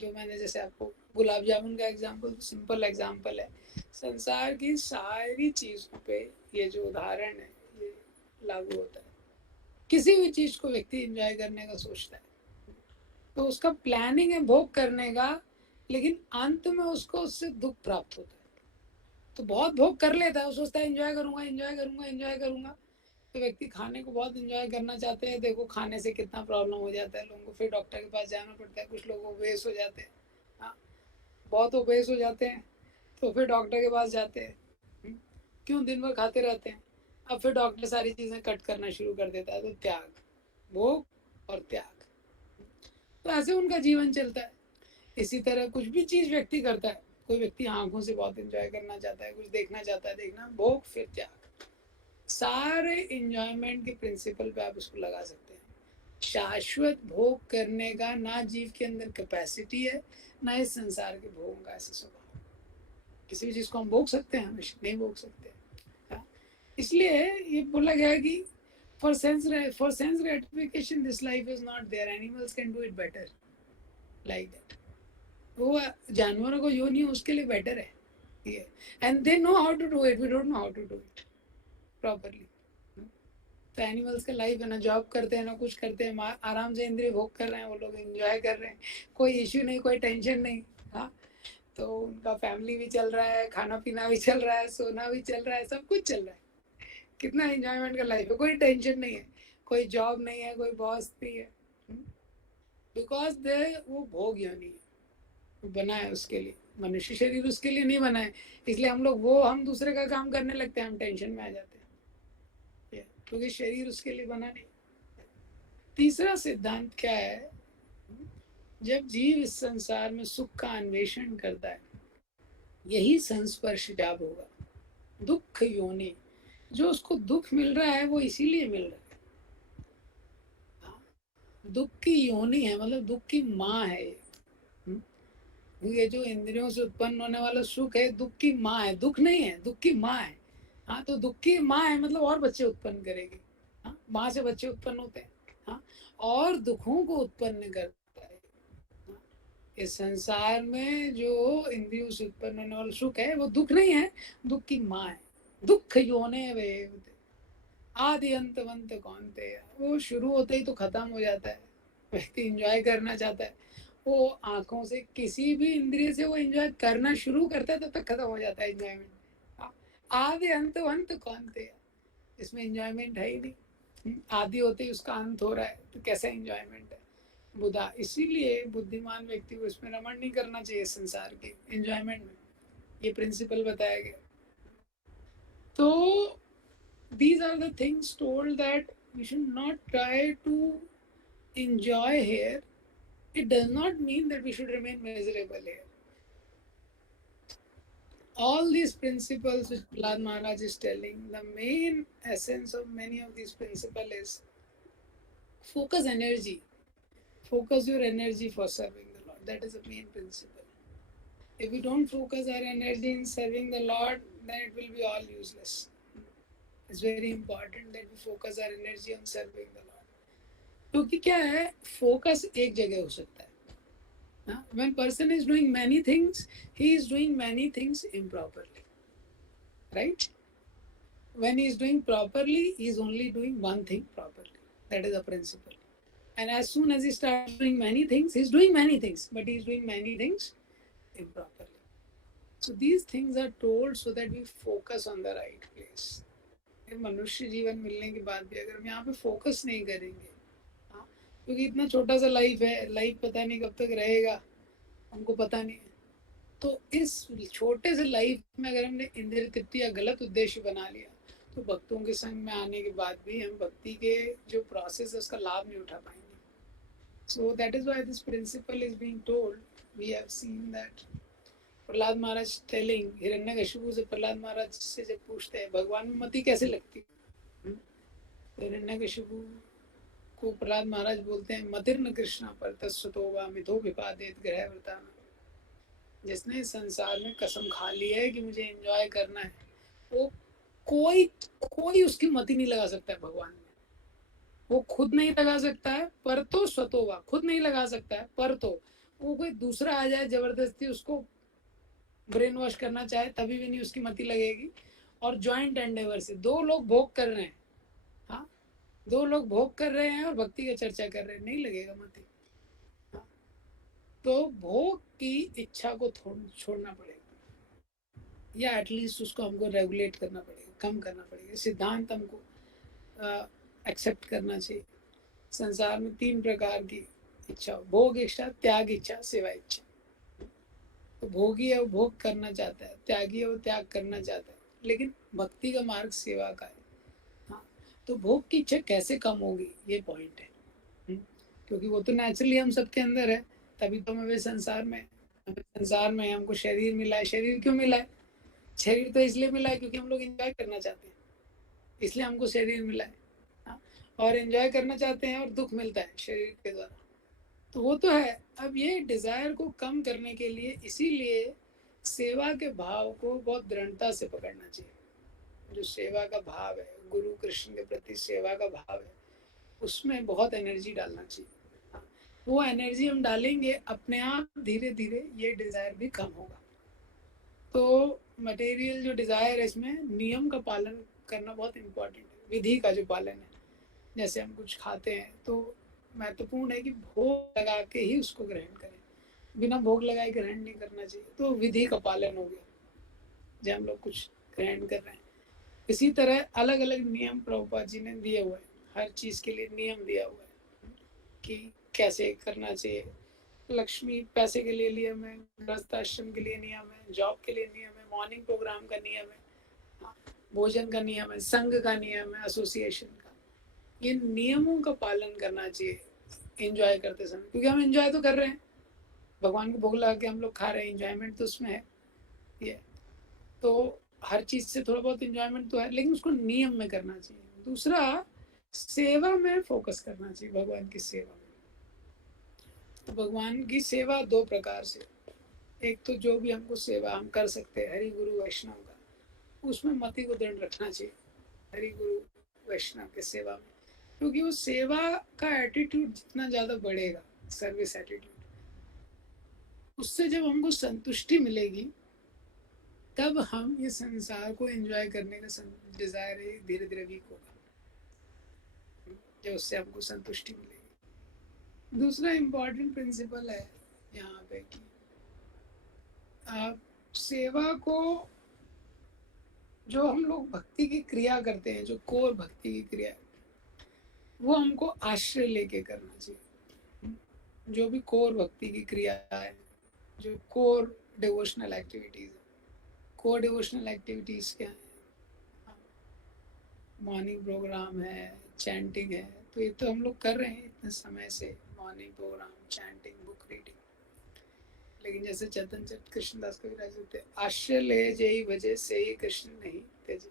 जो मैंने जैसे आपको गुलाब जामुन का एग्जाम्पल, सिंपल एग्जाम्पल है. संसार की सारी चीजों पे ये जो उदाहरण है ये लागू होता है. किसी भी चीज को व्यक्ति एंजॉय करने का सोचता है तो उसका प्लानिंग है भोग करने का, लेकिन अंत में उसको उससे दुख प्राप्त होता है. तो बहुत भोग कर लेता है, सोचता है एंजॉय करूंगा एंजॉय करूंगा एंजॉय करूंगा. तो व्यक्ति खाने को बहुत एंजॉय करना चाहते हैं. देखो खाने से कितना प्रॉब्लम हो जाता है लोगों को. फिर डॉक्टर के पास जाना पड़ता है. कुछ लोग ओबेस हो जाते हैं. हाँ, बहुत ओबेस हो जाते हैं तो फिर डॉक्टर के पास जाते हैं. क्यों? दिन भर खाते रहते हैं. अब फिर डॉक्टर सारी चीजें कट करना शुरू कर देता है. तो त्याग, भोग और त्याग, तो ऐसे उनका जीवन चलता है. इसी तरह कुछ भी चीज व्यक्ति करता है. कोई व्यक्ति आंखों से बहुत एंजॉय करना चाहता है, कुछ देखना चाहता है, देखना, भोग फिर त्याग. सारे एंजॉयमेंट के प्रिंसिपल पे आप उसको लगा सकते हैं. शाश्वत भोग करने का ना जीव के अंदर कैपेसिटी है, ना इस संसार के भोगों का ऐसा स्वभाव. किसी भी चीज को हम भोग सकते हैं, हमेशा नहीं भोग सकते. इसलिए ये बोला गया है कि For sense gratification, this life is not there. Animals can do it better, like that. वो जानवरों को जो नहीं उसके लिए बेटर है ये, and they know how to do it, we don't know how to do it properly. तो एनिमल्स का लाइफ है ना, जॉब करते हैं ना कुछ करते हैं, आराम से इंद्रिय भोग कर रहे हैं, वो लोग एंजॉय कर रहे हैं, कोई इश्यू नहीं, कोई टेंशन नहीं. हाँ, तो उनका फैमिली भी चल रहा है, खाना पीना भी चल रहा है, सोना भी चल रहा है, सब कुछ चल रहा है. कितना एंजॉयमेंट का लाइफ है, कोई टेंशन नहीं है, कोई जॉब नहीं है, कोई बॉस नहीं है. बिकॉज दे वो भोग योनि है, बना है उसके लिए. मनुष्य शरीर उसके लिए नहीं बना है, इसलिए हम लोग वो हम दूसरे का काम करने लगते हैं, हम टेंशन में आ जाते हैं, क्योंकि शरीर उसके लिए बना नहीं. तीसरा सिद्धांत क्या है, जब जीव इस संसार में सुख का अन्वेषण करता है, यही संस्पर्श जाप होगा. दुख योनि, जो उसको दुख मिल रहा है वो इसीलिए मिल रहा है. दुख की योनि है, मतलब दुख की माँ है ये जो इंद्रियों से उत्पन्न होने वाला सुख है, दुख की माँ है, दुख नहीं है, दुख की माँ है. हाँ, तो दुख की माँ है मतलब और बच्चे उत्पन्न करेगी. हाँ, माँ से बच्चे उत्पन्न होते हैं. हाँ, और दुखों को उत्पन्न करता है. हाँ, इस संसार में जो इंद्रियों से उत्पन्न होने वाला सुख है वो दुख नहीं है, दुख की माँ है. दुख योने वे आदि अंतवंत कौनते, वो शुरू होते ही तो खत्म हो जाता है. व्यक्ति एंजॉय करना चाहता है, वो आंखों से किसी भी इंद्रिय से वो एंजॉय करना शुरू करता है तब तक खत्म हो जाता है एंजॉयमेंट. आदि अंतवंत कौनते, इसमें एंजॉयमेंट है ही नहीं. आदि होते ही उसका अंत हो रहा है, तो कैसा एंजॉयमेंट है. बुधा, इसीलिए बुद्धिमान व्यक्ति को इसमें रमण नहीं करना चाहिए संसार के एंजॉयमेंट में. ये प्रिंसिपल बताया गया. तो these are the things told that we should not try to enjoy here. It does not mean that we should remain miserable here. All these principles which Prahlad Maharaj is telling, the main essence of many of these principles is focus energy. Focus your energy for serving the Lord. That is the main principle. If we don't focus our energy in serving the Lord, then it will be all useless. It's very important that we focus our energy on serving the Lord. क्योंकि क्या है, फोकस एक जगह हो सकता है. When person is doing many things, he is doing many things improperly, right? When he is doing properly, he is only doing one thing properly. That is the principle. And as soon as he starts doing many things, he is doing many things, but he is doing many things improperly. So these things are told so that we focus on the right place. मनुष्य जीवन मिलने के बाद भी अगर हम यहाँ पे फोकस नहीं करेंगे, क्योंकि इतना छोटा सा लाइफ है, लाइफ पता नहीं कब तक रहेगा, हमको पता नहीं है. तो इस छोटे से लाइफ में अगर हमने इंद्रिय तृप्ति या गलत उद्देश्य बना लिया, तो भक्तों के संग में आने के बाद भी हम भक्ति के जो प्रोसेस है उसका लाभ नहीं उठा पाएंगे. So that is why this principle is being told. We have seen that Prahlad Maharaj telling, Hiranyakashipu से प्रहलाद महाराज से जब पूछते हैं भगवान में मति कैसे लगती, तो हिरण्यकशिपु को प्रहलाद महाराज बोलते हैं मतिर्न कृष्णा पर तस्वतो वा मिथो विपादेत ग्रह व्रता. जिसने संसार में कसम खा ली है कि मुझे एंजॉय करना है, वो कोई उसकी मति नहीं लगा सकता है भगवान में. वो खुद नहीं लगा सकता है, पर तो स्वतोवा, खुद नहीं लगा सकता है, पर तो वो कोई दूसरा आ जाए जबरदस्ती उसको ब्रेन वॉश करना चाहे तभी भी नहीं उसकी मति लगेगी. और ज्वाइंट एंडेवर से दो लोग भोग कर रहे हैं, हाँ, दो लोग भोग कर रहे हैं और भक्ति की चर्चा कर रहे हैं, नहीं लगेगा मति. हाँ, तो भोग की इच्छा को छोड़ना पड़ेगा, या एटलीस्ट उसको हमको रेगुलेट करना पड़ेगा, कम करना पड़ेगा. सिद्धांत हमको एक्सेप्ट करना चाहिए. संसार में 3 प्रकार की इच्छा, भोग इच्छा, त्याग इच्छा, सेवा इच्छा. तो भोगी है वो भोग करना चाहता है, त्यागी है वो त्याग करना चाहता है, लेकिन भक्ति का मार्ग सेवा का है. हाँ, तो भोग की इच्छा कैसे कम होगी, ये पॉइंट है. क्योंकि वो तो नेचुरली हम सबके अंदर है, तभी तो हमें संसार में हमको शरीर मिला है. शरीर क्यों मिला है? शरीर तो इसलिए मिला है क्योंकि हम लोग एंजॉय करना चाहते हैं, इसलिए हमको शरीर मिला है. हाँ, और एंजॉय करना चाहते हैं और दुख मिलता है शरीर के द्वारा, तो वो तो है. अब ये डिजायर को कम करने के लिए, इसीलिए सेवा के भाव को बहुत दृढ़ता से पकड़ना चाहिए. जो सेवा का भाव है, गुरु कृष्ण के प्रति सेवा का भाव है, उसमें बहुत एनर्जी डालना चाहिए। हाँ, वो एनर्जी हम डालेंगे, अपने आप धीरे धीरे ये डिजायर भी कम होगा। तो मटेरियल जो डिजायर है, इसमें नियम का पालन करना बहुत इम्पोर्टेंट है, विधि का जो पालन है। जैसे हम कुछ खाते हैं तो महत्वपूर्ण है कि भोग लगा के ही उसको ग्रहण करें, बिना भोग लगाए ग्रहण नहीं करना चाहिए। तो विधि का पालन हो गया जब हम लोग कुछ ग्रहण कर रहे हैं। इसी तरह अलग अलग नियम प्रभुपाद जी ने दिए हुए हैं, हर चीज के लिए नियम दिया हुआ है कि कैसे करना चाहिए। लक्ष्मी पैसे के लिए नियम है, गृहस्थ आश्रम के लिए नियम है, जॉब के लिए नियम है, मॉर्निंग प्रोग्राम का नियम है, हाँ, भोजन का नियम है, संघ का नियम है, एसोसिएशन का। ये नियमों का पालन करना चाहिए एंजॉय करते समय, क्योंकि हम एंजॉय तो कर रहे हैं, भगवान को भोग लगा के हम लोग खा रहे हैं, एंजॉयमेंट तो उसमें है। ये तो हर चीज से थोड़ा बहुत एंजॉयमेंट तो है, लेकिन उसको नियम में करना चाहिए। दूसरा, सेवा में फोकस करना चाहिए, भगवान की सेवा में। तो भगवान की सेवा दो प्रकार से, एक तो जो भी हमको सेवा हम कर सकते हैं हरि गुरु वैष्णव का, उसमें मति को दृढ़ रखना चाहिए हरि गुरु वैष्णव के सेवा में, क्योंकि वो सेवा का एटीट्यूड जितना ज्यादा बढ़ेगा, सर्विस एटीट्यूड, उससे जब हमको संतुष्टि मिलेगी, तब हम ये संसार को एंजॉय करने का डिजायर है धीरे धीरे वीक होगा, जब उससे हमको संतुष्टि मिलेगी। दूसरा इम्पोर्टेंट प्रिंसिपल है यहाँ पे कि आप सेवा को, जो हम लोग भक्ति की क्रिया करते हैं, जो कोर भक्ति की क्रिया है, वो हमको आश्रय लेके करना चाहिए। जो भी कोर भक्ति की क्रिया है, जो कोर डिवोशनल एक्टिविटीज है, कोर डिवोशनल एक्टिविटीज क्या है? मॉर्निंग प्रोग्राम है, चैंटिंग है, तो ये तो हम लोग कर रहे हैं इतने समय से, morning programme, chanting, book reading. लेकिन जैसे चैतन्य चरित कृष्णदास कविराज होते, आश्रय ले जय वजह से ही कृष्ण नहीं तेजे।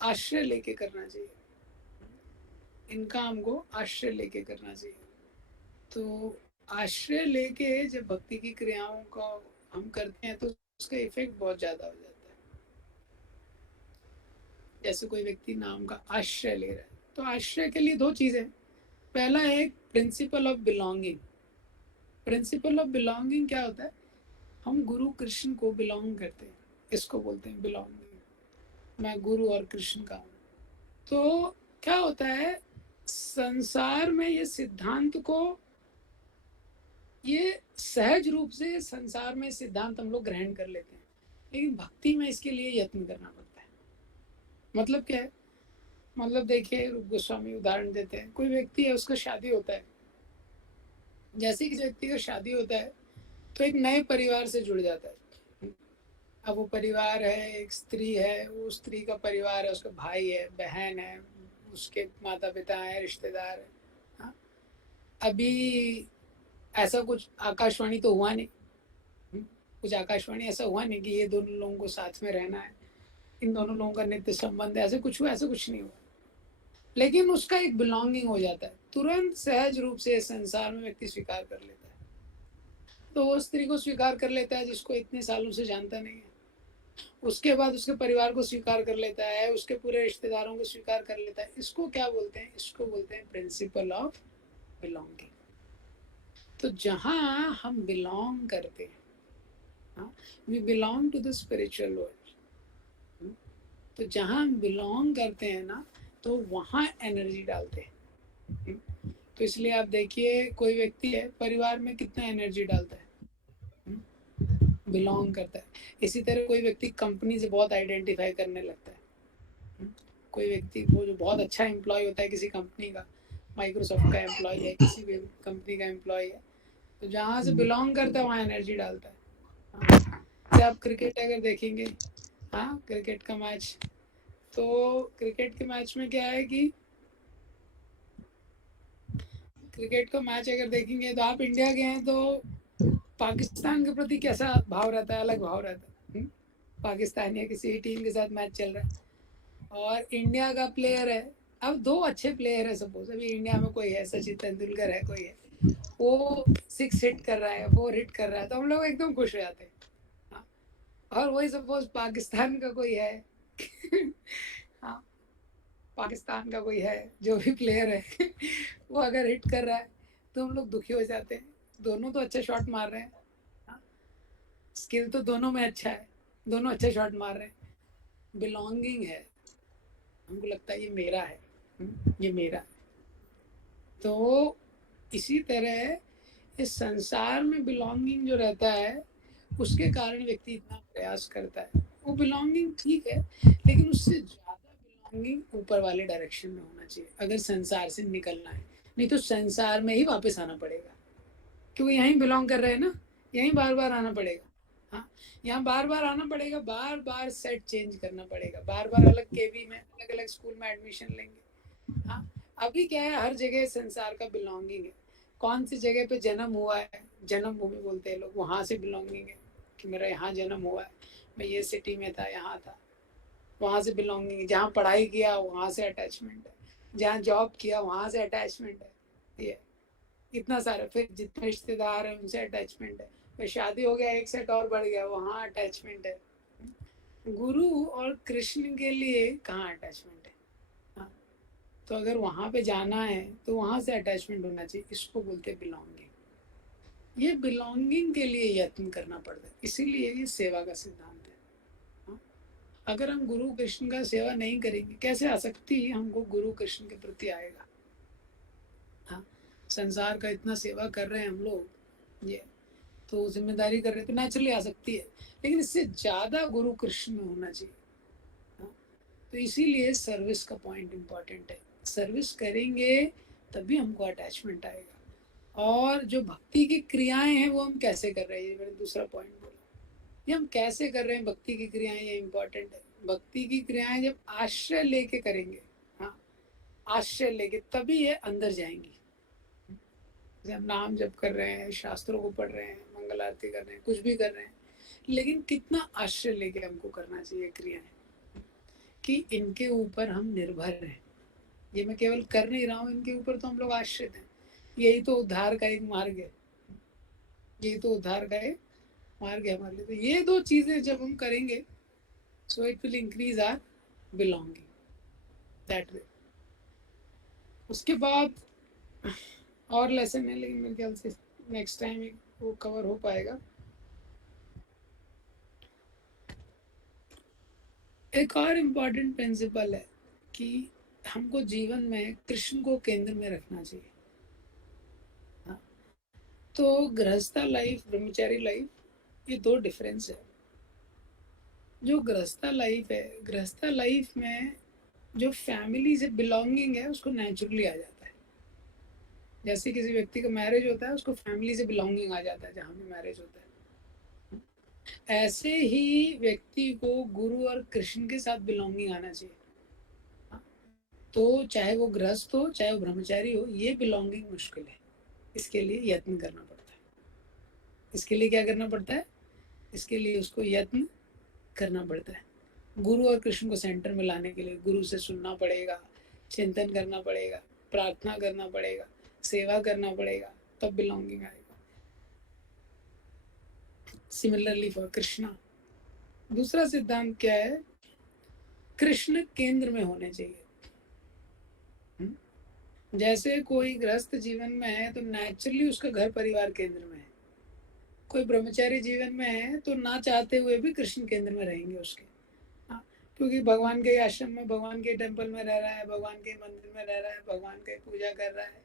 आश्रय लेके करना चाहिए, इन काम को आश्रय लेके करना चाहिए। तो आश्रय लेके जब भक्ति की क्रियाओं को हम करते हैं, तो उसका इफेक्ट बहुत ज्यादा हो जाता है। जैसे कोई व्यक्ति नाम का आश्रय ले रहा है, तो आश्रय के लिए दो चीजें, पहला है principle of belonging. Principle of belonging क्या होता है? हम गुरु कृष्ण को बिलोंग करते हैं, इसको बोलते हैं बिलोंगिंग। मैं गुरु और कृष्ण का हूँ। तो क्या होता है, संसार में ये सिद्धांत को, ये सहज रूप से संसार में सिद्धांत हम लोग ग्रहण कर लेते हैं, लेकिन भक्ति में इसके लिए यत्न करना पड़ता है। मतलब क्या है? मतलब देखिए, रूप गोस्वामी उदाहरण देते हैं, कोई व्यक्ति है, उसका शादी होता है। जैसे किसी व्यक्ति का शादी होता है, तो एक नए परिवार से जुड़ जाता है। अब वो परिवार है, एक स्त्री है, वो स्त्री का परिवार है, उसका भाई है, बहन है, उसके माता पिता हैं, रिश्तेदार है। हाँ? अभी ऐसा कुछ आकाशवाणी तो हुआ नहीं, कुछ आकाशवाणी ऐसा हुआ नहीं कि ये दोनों लोगों को साथ में रहना है, इन दोनों लोगों का नित्य संबंध है, ऐसे कुछ हुआ? ऐसा कुछ नहीं हुआ। लेकिन उसका एक बिलोंगिंग हो जाता है, तुरंत सहज रूप से संसार में व्यक्ति स्वीकार कर लेता है। तो वो स्त्री को स्वीकार कर लेता है जिसको इतने सालों से जानता नहीं है, उसके बाद उसके परिवार को स्वीकार कर लेता है, उसके पूरे रिश्तेदारों को स्वीकार कर लेता है। इसको क्या बोलते हैं? इसको बोलते हैं प्रिंसिपल ऑफ बिलोंगिंग। तो जहां हम बिलोंग करते हैं, we belong to the spiritual world. तो जहां हम बिलोंग करते हैं ना, तो वहां एनर्जी डालते हैं। तो इसलिए आप देखिए, कोई व्यक्ति है, परिवार में कितना एनर्जी डालता है, बिलोंग करता है। इसी तरह कोई व्यक्ति कंपनी से बहुत आइडेंटिफाई करने लगता है। कोई व्यक्ति वो जो बहुत अच्छा एम्प्लॉय होता है किसी कंपनी का, माइक्रोसॉफ्ट का एम्प्लॉय है, किसी भी कंपनी का एम्प्लॉय है, तो जहाँ से बिलोंग करता है वहाँ एनर्जी डालता है। जैसे आप क्रिकेट अगर देखेंगे, हाँ, क्रिकेट का मैच, तो क्रिकेट के मैच में क्या है कि क्रिकेट का मैच अगर देखेंगे, तो आप इंडिया के हैं तो पाकिस्तान के प्रति कैसा भाव रहता है? अलग भाव रहता है। पाकिस्तान या किसी टीम के साथ मैच चल रहा है और इंडिया का प्लेयर है, अब दो अच्छे प्लेयर है, सपोज अभी इंडिया में कोई है, सचिन तेंदुलकर है, कोई है, वो 6 हिट कर रहा है, 4 हिट कर रहा है, तो हम लोग एकदम खुश हो जाते हैं। हाँ? और वही सपोज पाकिस्तान का कोई है, हाँ, पाकिस्तान का कोई है जो भी प्लेयर है वो अगर हिट कर रहा है तो हम लोग दुखी हो जाते हैं। दोनों तो अच्छा शॉट मार रहे हैं, हाँ, स्किल तो दोनों में अच्छा है, दोनों अच्छे शॉट मार रहे हैं, बिलोंगिंग है, हमको लगता है ये मेरा है, ये मेरा है। तो इसी तरह इस संसार में बिलोंगिंग जो रहता है उसके कारण व्यक्ति इतना प्रयास करता है। वो बिलोंगिंग ठीक है, लेकिन उससे ज्यादा बिलोंगिंग ऊपर वाले डायरेक्शन में होना चाहिए अगर संसार से निकलना है। नहीं तो संसार में ही वापस आना पड़ेगा, क्योंकि यहीं बिलोंग कर रहे हैं ना, यहीं बार बार आना पड़ेगा। हाँ, यहाँ बार बार आना पड़ेगा, बार बार सेट चेंज करना पड़ेगा, बार बार अलग केवी में अलग अलग स्कूल में एडमिशन लेंगे। हाँ, अभी क्या है, हर जगह संसार का बिलोंगिंग है। कौन सी जगह पे जन्म हुआ है, जन्मभूमि बोलते हैं लोग, वहां से बिलोंगिंग है कि मेरा यहाँ जन्म हुआ है, मैं ये सिटी में था, यहाँ था, वहां से बिलोंगिंग है। जहाँ पढ़ाई किया वहां से अटैचमेंट है, जहाँ जॉब किया वहां से अटैचमेंट है, ये इतना सारा। फिर जितने रिश्तेदार हैं उनसे अटैचमेंट है, फिर शादी हो गया एक सेट और बढ़ गया, वहाँ अटैचमेंट है। गुरु और कृष्ण के लिए कहाँ अटैचमेंट है? हाँ, तो अगर वहां पे जाना है तो वहां से अटैचमेंट होना चाहिए, इसको बोलते हैं बिलोंगिंग। ये बिलोंगिंग के लिए यत्न करना पड़ता है, इसीलिए ये सेवा का सिद्धांत है। हाँ? अगर हम गुरु कृष्ण का सेवा नहीं करेंगे, कैसे आसक्ति हमको गुरु कृष्ण के प्रति आएगा? हाँ, संसार का इतना सेवा कर रहे हैं हम लोग, ये तो जिम्मेदारी कर रहे हैं, तो नेचुरली आ सकती है, लेकिन इससे ज्यादा गुरु कृष्ण में होना चाहिए। हाँ? तो इसीलिए सर्विस का पॉइंट इम्पोर्टेंट है। सर्विस करेंगे तभी हमको अटैचमेंट आएगा। और जो भक्ति की क्रियाएं हैं वो हम कैसे कर रहे हैं, ये मैंने दूसरा पॉइंट बोला, ये हम कैसे कर रहे हैं भक्ति की क्रियाएं, ये इम्पोर्टेंट है। भक्ति की क्रियाएं जब आश्रय लेके करेंगे, हाँ, आश्रय लेके, तभी ये अंदर जाएंगी। जब नाम जप कर रहे हैं, शास्त्रों को पढ़ रहे हैं, मंगल आरती कर रहे हैं, कुछ भी कर रहे हैं, लेकिन कितना आश्रय लेके हमको करना चाहिए क्रियाएं, कि इनके ऊपर हम निर्भर हैं। ये मैं केवल कर नहीं रहा हूँ, इनके ऊपर तो हम लोग आश्रित हैं। यही तो उद्धार का एक मार्ग है, यही तो उद्धार का एक मार्ग है हमारे लिए। तो ये दो चीजें जब हम करेंगे, so it will increase our belonging that way. उसके बाद और लेसन है, लेकिन मेरे ख्याल से नेक्स्ट टाइम वो कवर हो पाएगा। एक और इम्पॉर्टेंट प्रिंसिपल है कि हमको जीवन में कृष्ण को केंद्र में रखना चाहिए। हाँ? तो गृहस्था लाइफ, ब्रह्मचारी लाइफ, ये दो डिफरेंस है। जो गृहस्था लाइफ है, गृहस्था लाइफ में जो फैमिली से बिलोंगिंग है उसको नेचुरली आ जाता है। जैसे किसी व्यक्ति का मैरिज होता है, उसको फैमिली से बिलोंगिंग आ जाता है जहाँ भी मैरिज होता है। ऐसे ही व्यक्ति को गुरु और कृष्ण के साथ बिलोंगिंग आना चाहिए। तो चाहे वो गृहस्थ हो चाहे वो ब्रह्मचारी हो, ये बिलोंगिंग मुश्किल है। इसके लिए यत्न करना पड़ता है। इसके लिए क्या करना पड़ता है? इसके लिए उसको यत्न करना पड़ता है। गुरु और कृष्ण को सेंटर में लाने के लिए गुरु से सुनना पड़ेगा, चिंतन करना पड़ेगा, प्रार्थना करना पड़ेगा, सेवा करना पड़ेगा, तब बिलोंगिंग आएगा। सिमिलरली फॉर कृष्णा, दूसरा सिद्धांत क्या है? कृष्ण केंद्र में होने चाहिए। जैसे कोई गृहस्थ जीवन में है तो नेचुरली उसका घर परिवार केंद्र में है। कोई ब्रह्मचारी जीवन में है तो ना चाहते हुए भी कृष्ण केंद्र में रहेंगे उसके। हाँ, क्योंकि भगवान के आश्रम में, भगवान के टेम्पल में रह रहा है, भगवान के मंदिर में रह रहा है, भगवान की पूजा कर रहा है,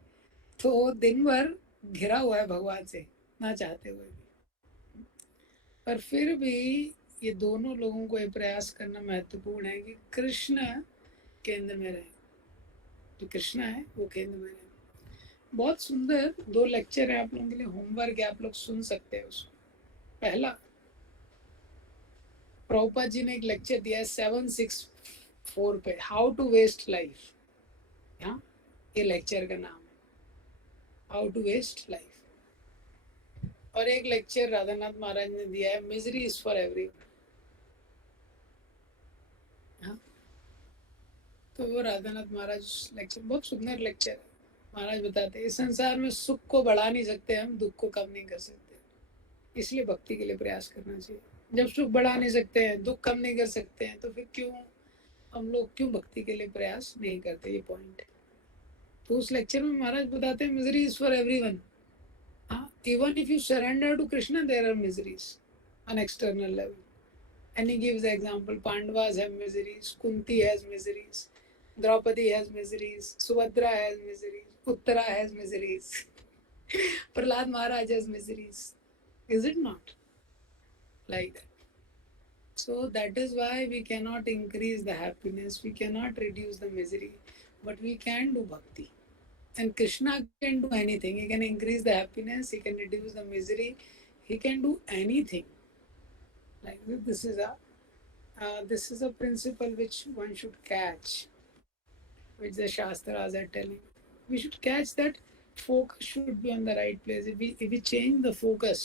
तो दिन भर घिरा हुआ है भगवान से, ना चाहते हुए भी। पर फिर भी ये दोनों लोगों को ये प्रयास करना महत्वपूर्ण है कि कृष्ण केंद्र में रहे। जो कृष्ण है वो केंद्र में रहे। बहुत सुंदर दो लेक्चर है आप लोगों के लिए, होमवर्क है, आप लोग सुन सकते हैं उसको। पहला, प्रभुपाद जी ने एक लेक्चर दिया है 764 पे, हाउ टू वेस्ट लाइफ। यहाँ ये लेक्चर का नाम है, हाउ टू वेस्ट लाइफ। और एक लेक्चर राधानाथ महाराज ने दिया है, मिजरी इज फॉर एवरी। हाँ, तो वो राधानाथ महाराज लेक्चर बहुत सुंदर लेक्चर है। महाराज बताते हैं इस संसार में सुख को बढ़ा नहीं सकते हम, दुख को कम नहीं कर सकते, इसलिए भक्ति के लिए प्रयास करना चाहिए। जब सुख बढ़ा नहीं सकते हैं, दुख कम नहीं कर सकते हैं, तो फिर क्यों हम लोग क्यों भक्ति के लिए प्रयास नहीं करते, ये पॉइंट। तो उस लेक्चर में महाराज बताते हैं misery is for everyone. Even if you surrender to Krishna, there are miseries on external level. And he gives the example: Pandavas have miseries, Kunti has miseries, Draupadi has miseries, Subhadra has miseries, Uttara has miseries, Prahlad Maharaj has miseries. Is it not like that? So that is why we cannot increase the happiness, we cannot reduce the misery, but we can do bhakti. And Krishna can do anything. He can increase the happiness, he can reduce the misery, he can do anything. Like this is a principle which one should catch, which the Shastras are telling. We should catch that focus should be on the right place. If we change the focus,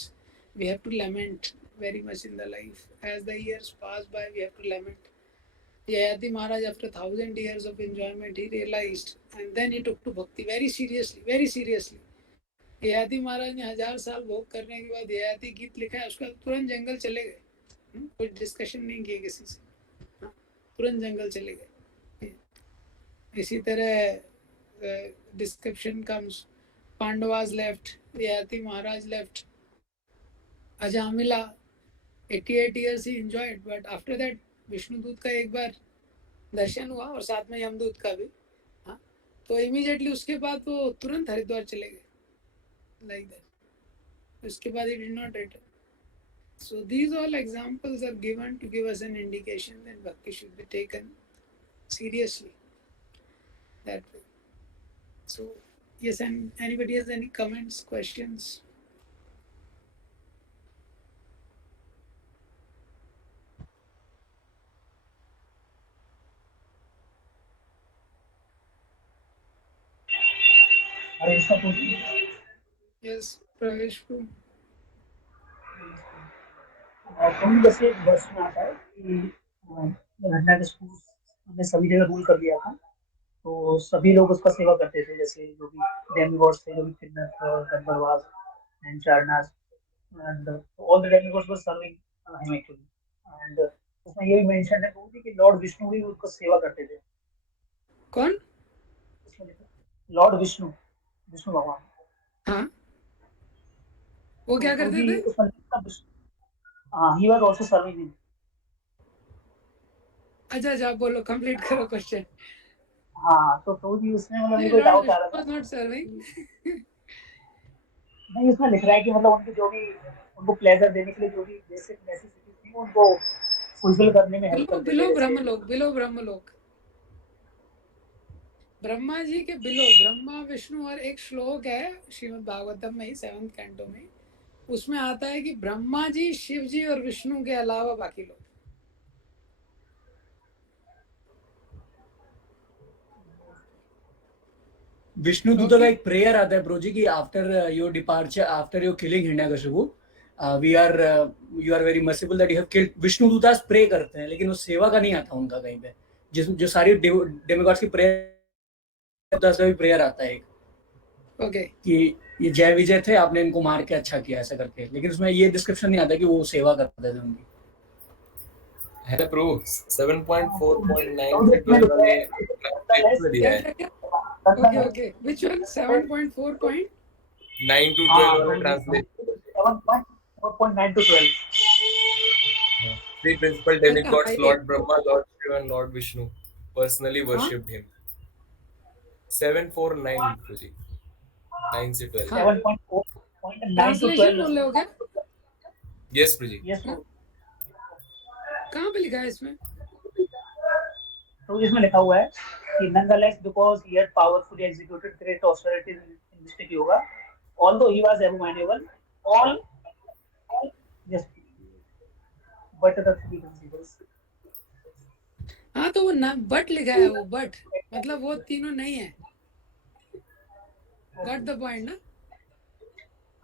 we have to lament very much in the life. As the years pass by, we have to lament. Yayati Maharaj, after 1,000 years of enjoyment, he realized, and then he took to bhakti very seriously, very seriously. Yayati Maharaj ने 1000 साल भोग करने के बाद ययाति गीत लिखा है, उसका तुरंत जंगल चले गए, कोई डिस्कशन नहीं किए किसी से, तुरंत जंगल चले गए। इसी तरह description comes, Pandavas left, Yayati Maharaj left, Ajamila 88 years he enjoyed, but after that Vishnuduta का एक बार दर्शन हुआ और साथ में यमदूत का भी, तो इमीडिएटली उसके बाद वो तुरंत हरिद्वार चले गए, like that. उसके बाद he did not return. So these all examples are given to give us an indication that bhakti should be taken seriously that way. So yes, and anybody has any comments, questions? Yes, Pravesh Prabhu. जैसे वर्ष में आता है कि घटना ने सभी जगह रूल कर दिया था, तो सभी लोग उसका सेवा करते थे, जैसे जो भी डेमिगॉड्स थे, जो भी Kinnara Gandharvas and Charanas, and all the demigods were serving him actually. And उसमें ये भी मेंशन है कि लॉर्ड विष्णु भी उसको सेवा करते थे। कौन? लॉर्ड विष्णु, विष्णु भगवान। हाँ, वो क्या करते थे? He was also serving him. अच्छा, बोलो, कंप्लीट करो क्वेश्चन। हाँ, तो प्रभु जी उसमें मतलब मेरे को डाउट आ रहा था। Not serving. नहीं, उसमें लिख रहा है कि मतलब उनके जो भी उनको प्लेजर देने के लिए जो भी बेसिक नेसेसिटीज थी उनको फुलफिल करने में हेल्प करते थे। बिलो ब्रह्मलोक, ब्रह्मा जी के बिलो, ब्रह्मा विष्णु, और एक श्लोक है श्रीमद् भागवतम में ही 7th कैंटो में, उसमें आता है कि ब्रह्मा जी, शिव जी और विष्णु के अलावा बाकी लोग। विष्णु दूत का एक प्रेयर आता है प्रोजी की, after your departure, after your killing Hiranyakashipu, we are you are very merciful that you have killed. Vishnudutas pray करते हैं, लेकिन वो सेवा का नहीं आता उनका कहीं पे। जो सारी डेमिगॉड्स की प्रेयर, दूतास का भी प्रेयर आता है एक, कि ये जय विजय थे, आपने इनको मार के अच्छा किया, ऐसा करके, लेकिन उसमें ये डिस्क्रिप्शन नहीं आता कि वो सेवा करते थे उनकी। है प्रो 7.4.9 से 12 वाले ट्रांसलेट दिया है। Okay, which one? 7.4.9 to 12 वाला translate. 7.4.9 to 12। Three principal demigods, Lord Brahma, Lord Shiva, and Lord Vishnu, personally worshipped him. 7.4.9 प्रोजी, 9 से 12। 7.4.9 to 12 बोल रहे हो क्या? यस प्रोजी। कहाँ पे लिखा है इसमें? तो इसमें लिखा हुआ है कि nonetheless because he had powerfully executed great austerities in mystic yoga, although he was abominable, all yes, but the three principles। हाँ, तो वो ना बट लिखा है, वो बट मतलब वो तीनों नहीं है। गॉट द पॉइंट ना?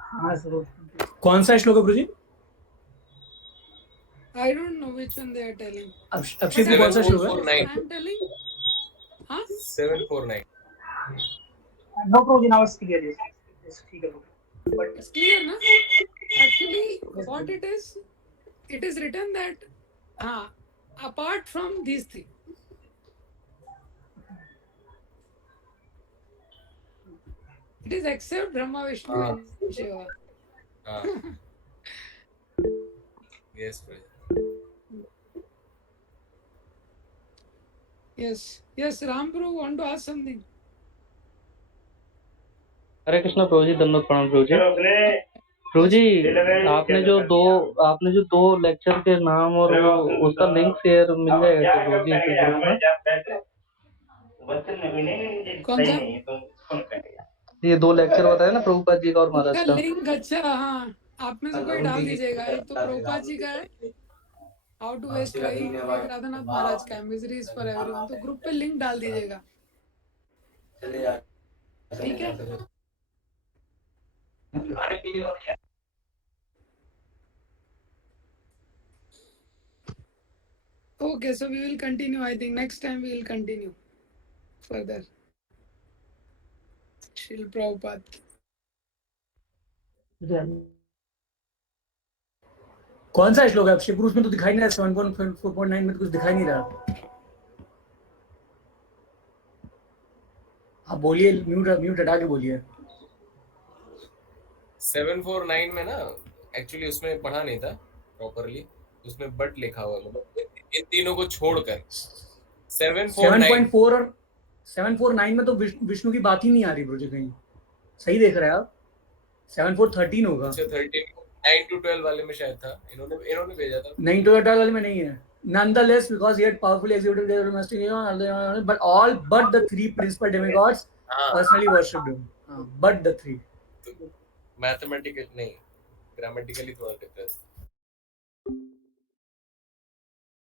हाँ जरूर। कौन सा श्लोक है प्रोजी? I don't know which one they are telling. अक्षित कौन सा श्लोक है? I am telling. हाँ? 7.4.9। No proof in our clear is. ठीक है। It's clear ना? Actually, what it is written that apart from these three, It is except Brahma, Vishnu, Ah. and Shiva. Yes, Prabhuji. Yes. Yes, Rambru, want to ask something? हरे कृष्णा प्रभु जी, धन्यवाद प्रणाम प्रभु जी। प्रभु जी, आपने जो दो लेक्चर के नाम और वो उसका लिंक शेयर मिल जाएगा क्या प्रभु जी इस ग्रुप में? कौन सा? ये दो लेक्चर बताए ना प्रभुपाद जी का और महाराज उसका का। लिंक, अच्छा, हाँ, आप में से कोई डाल दीजिएगा। एक तो प्रभुपाद जी का है, हाउ टू वेस्ट टाइम, एक राधानाथ महाराज का है, मिजरी इज फॉर एवरीवन। तो ग्रुप पे लिंक डाल दीजिएगा, ठीक है? Okay, so we will continue. I think next time we will continue further. Shri Prabhupada. कौन सा श्लोक है? शिवपुरुष में तो दिखाई नहीं रहा, 7.4.9 में तो कुछ दिखाई नहीं रहा। आप बोलिए, म्यूट हटा के बोलिए। 749 में ना एक्चुअली उसमें पढ़ा नहीं था प्रॉपरली, उसमें बट लिखा हुआ मतलब इन तीनों को छोड़कर 7.4 और 749 में तो विष्णु की बात ही नहीं आ रही ब्रो जी कहीं। सही देख रहे हैं आप? 7.4.13 होगा। अच्छा 13 9 to 12 वाले में शायद था, इन्होंने भेजा था। 9 to 12 वाले में नहीं है। Nonetheless, because he had powerfully executed their domestic, but all but the three principal demigods personally worshipped him. But the three. Mathematical नहीं, ग्रामेटिकली थोड़ा डिफरेंस।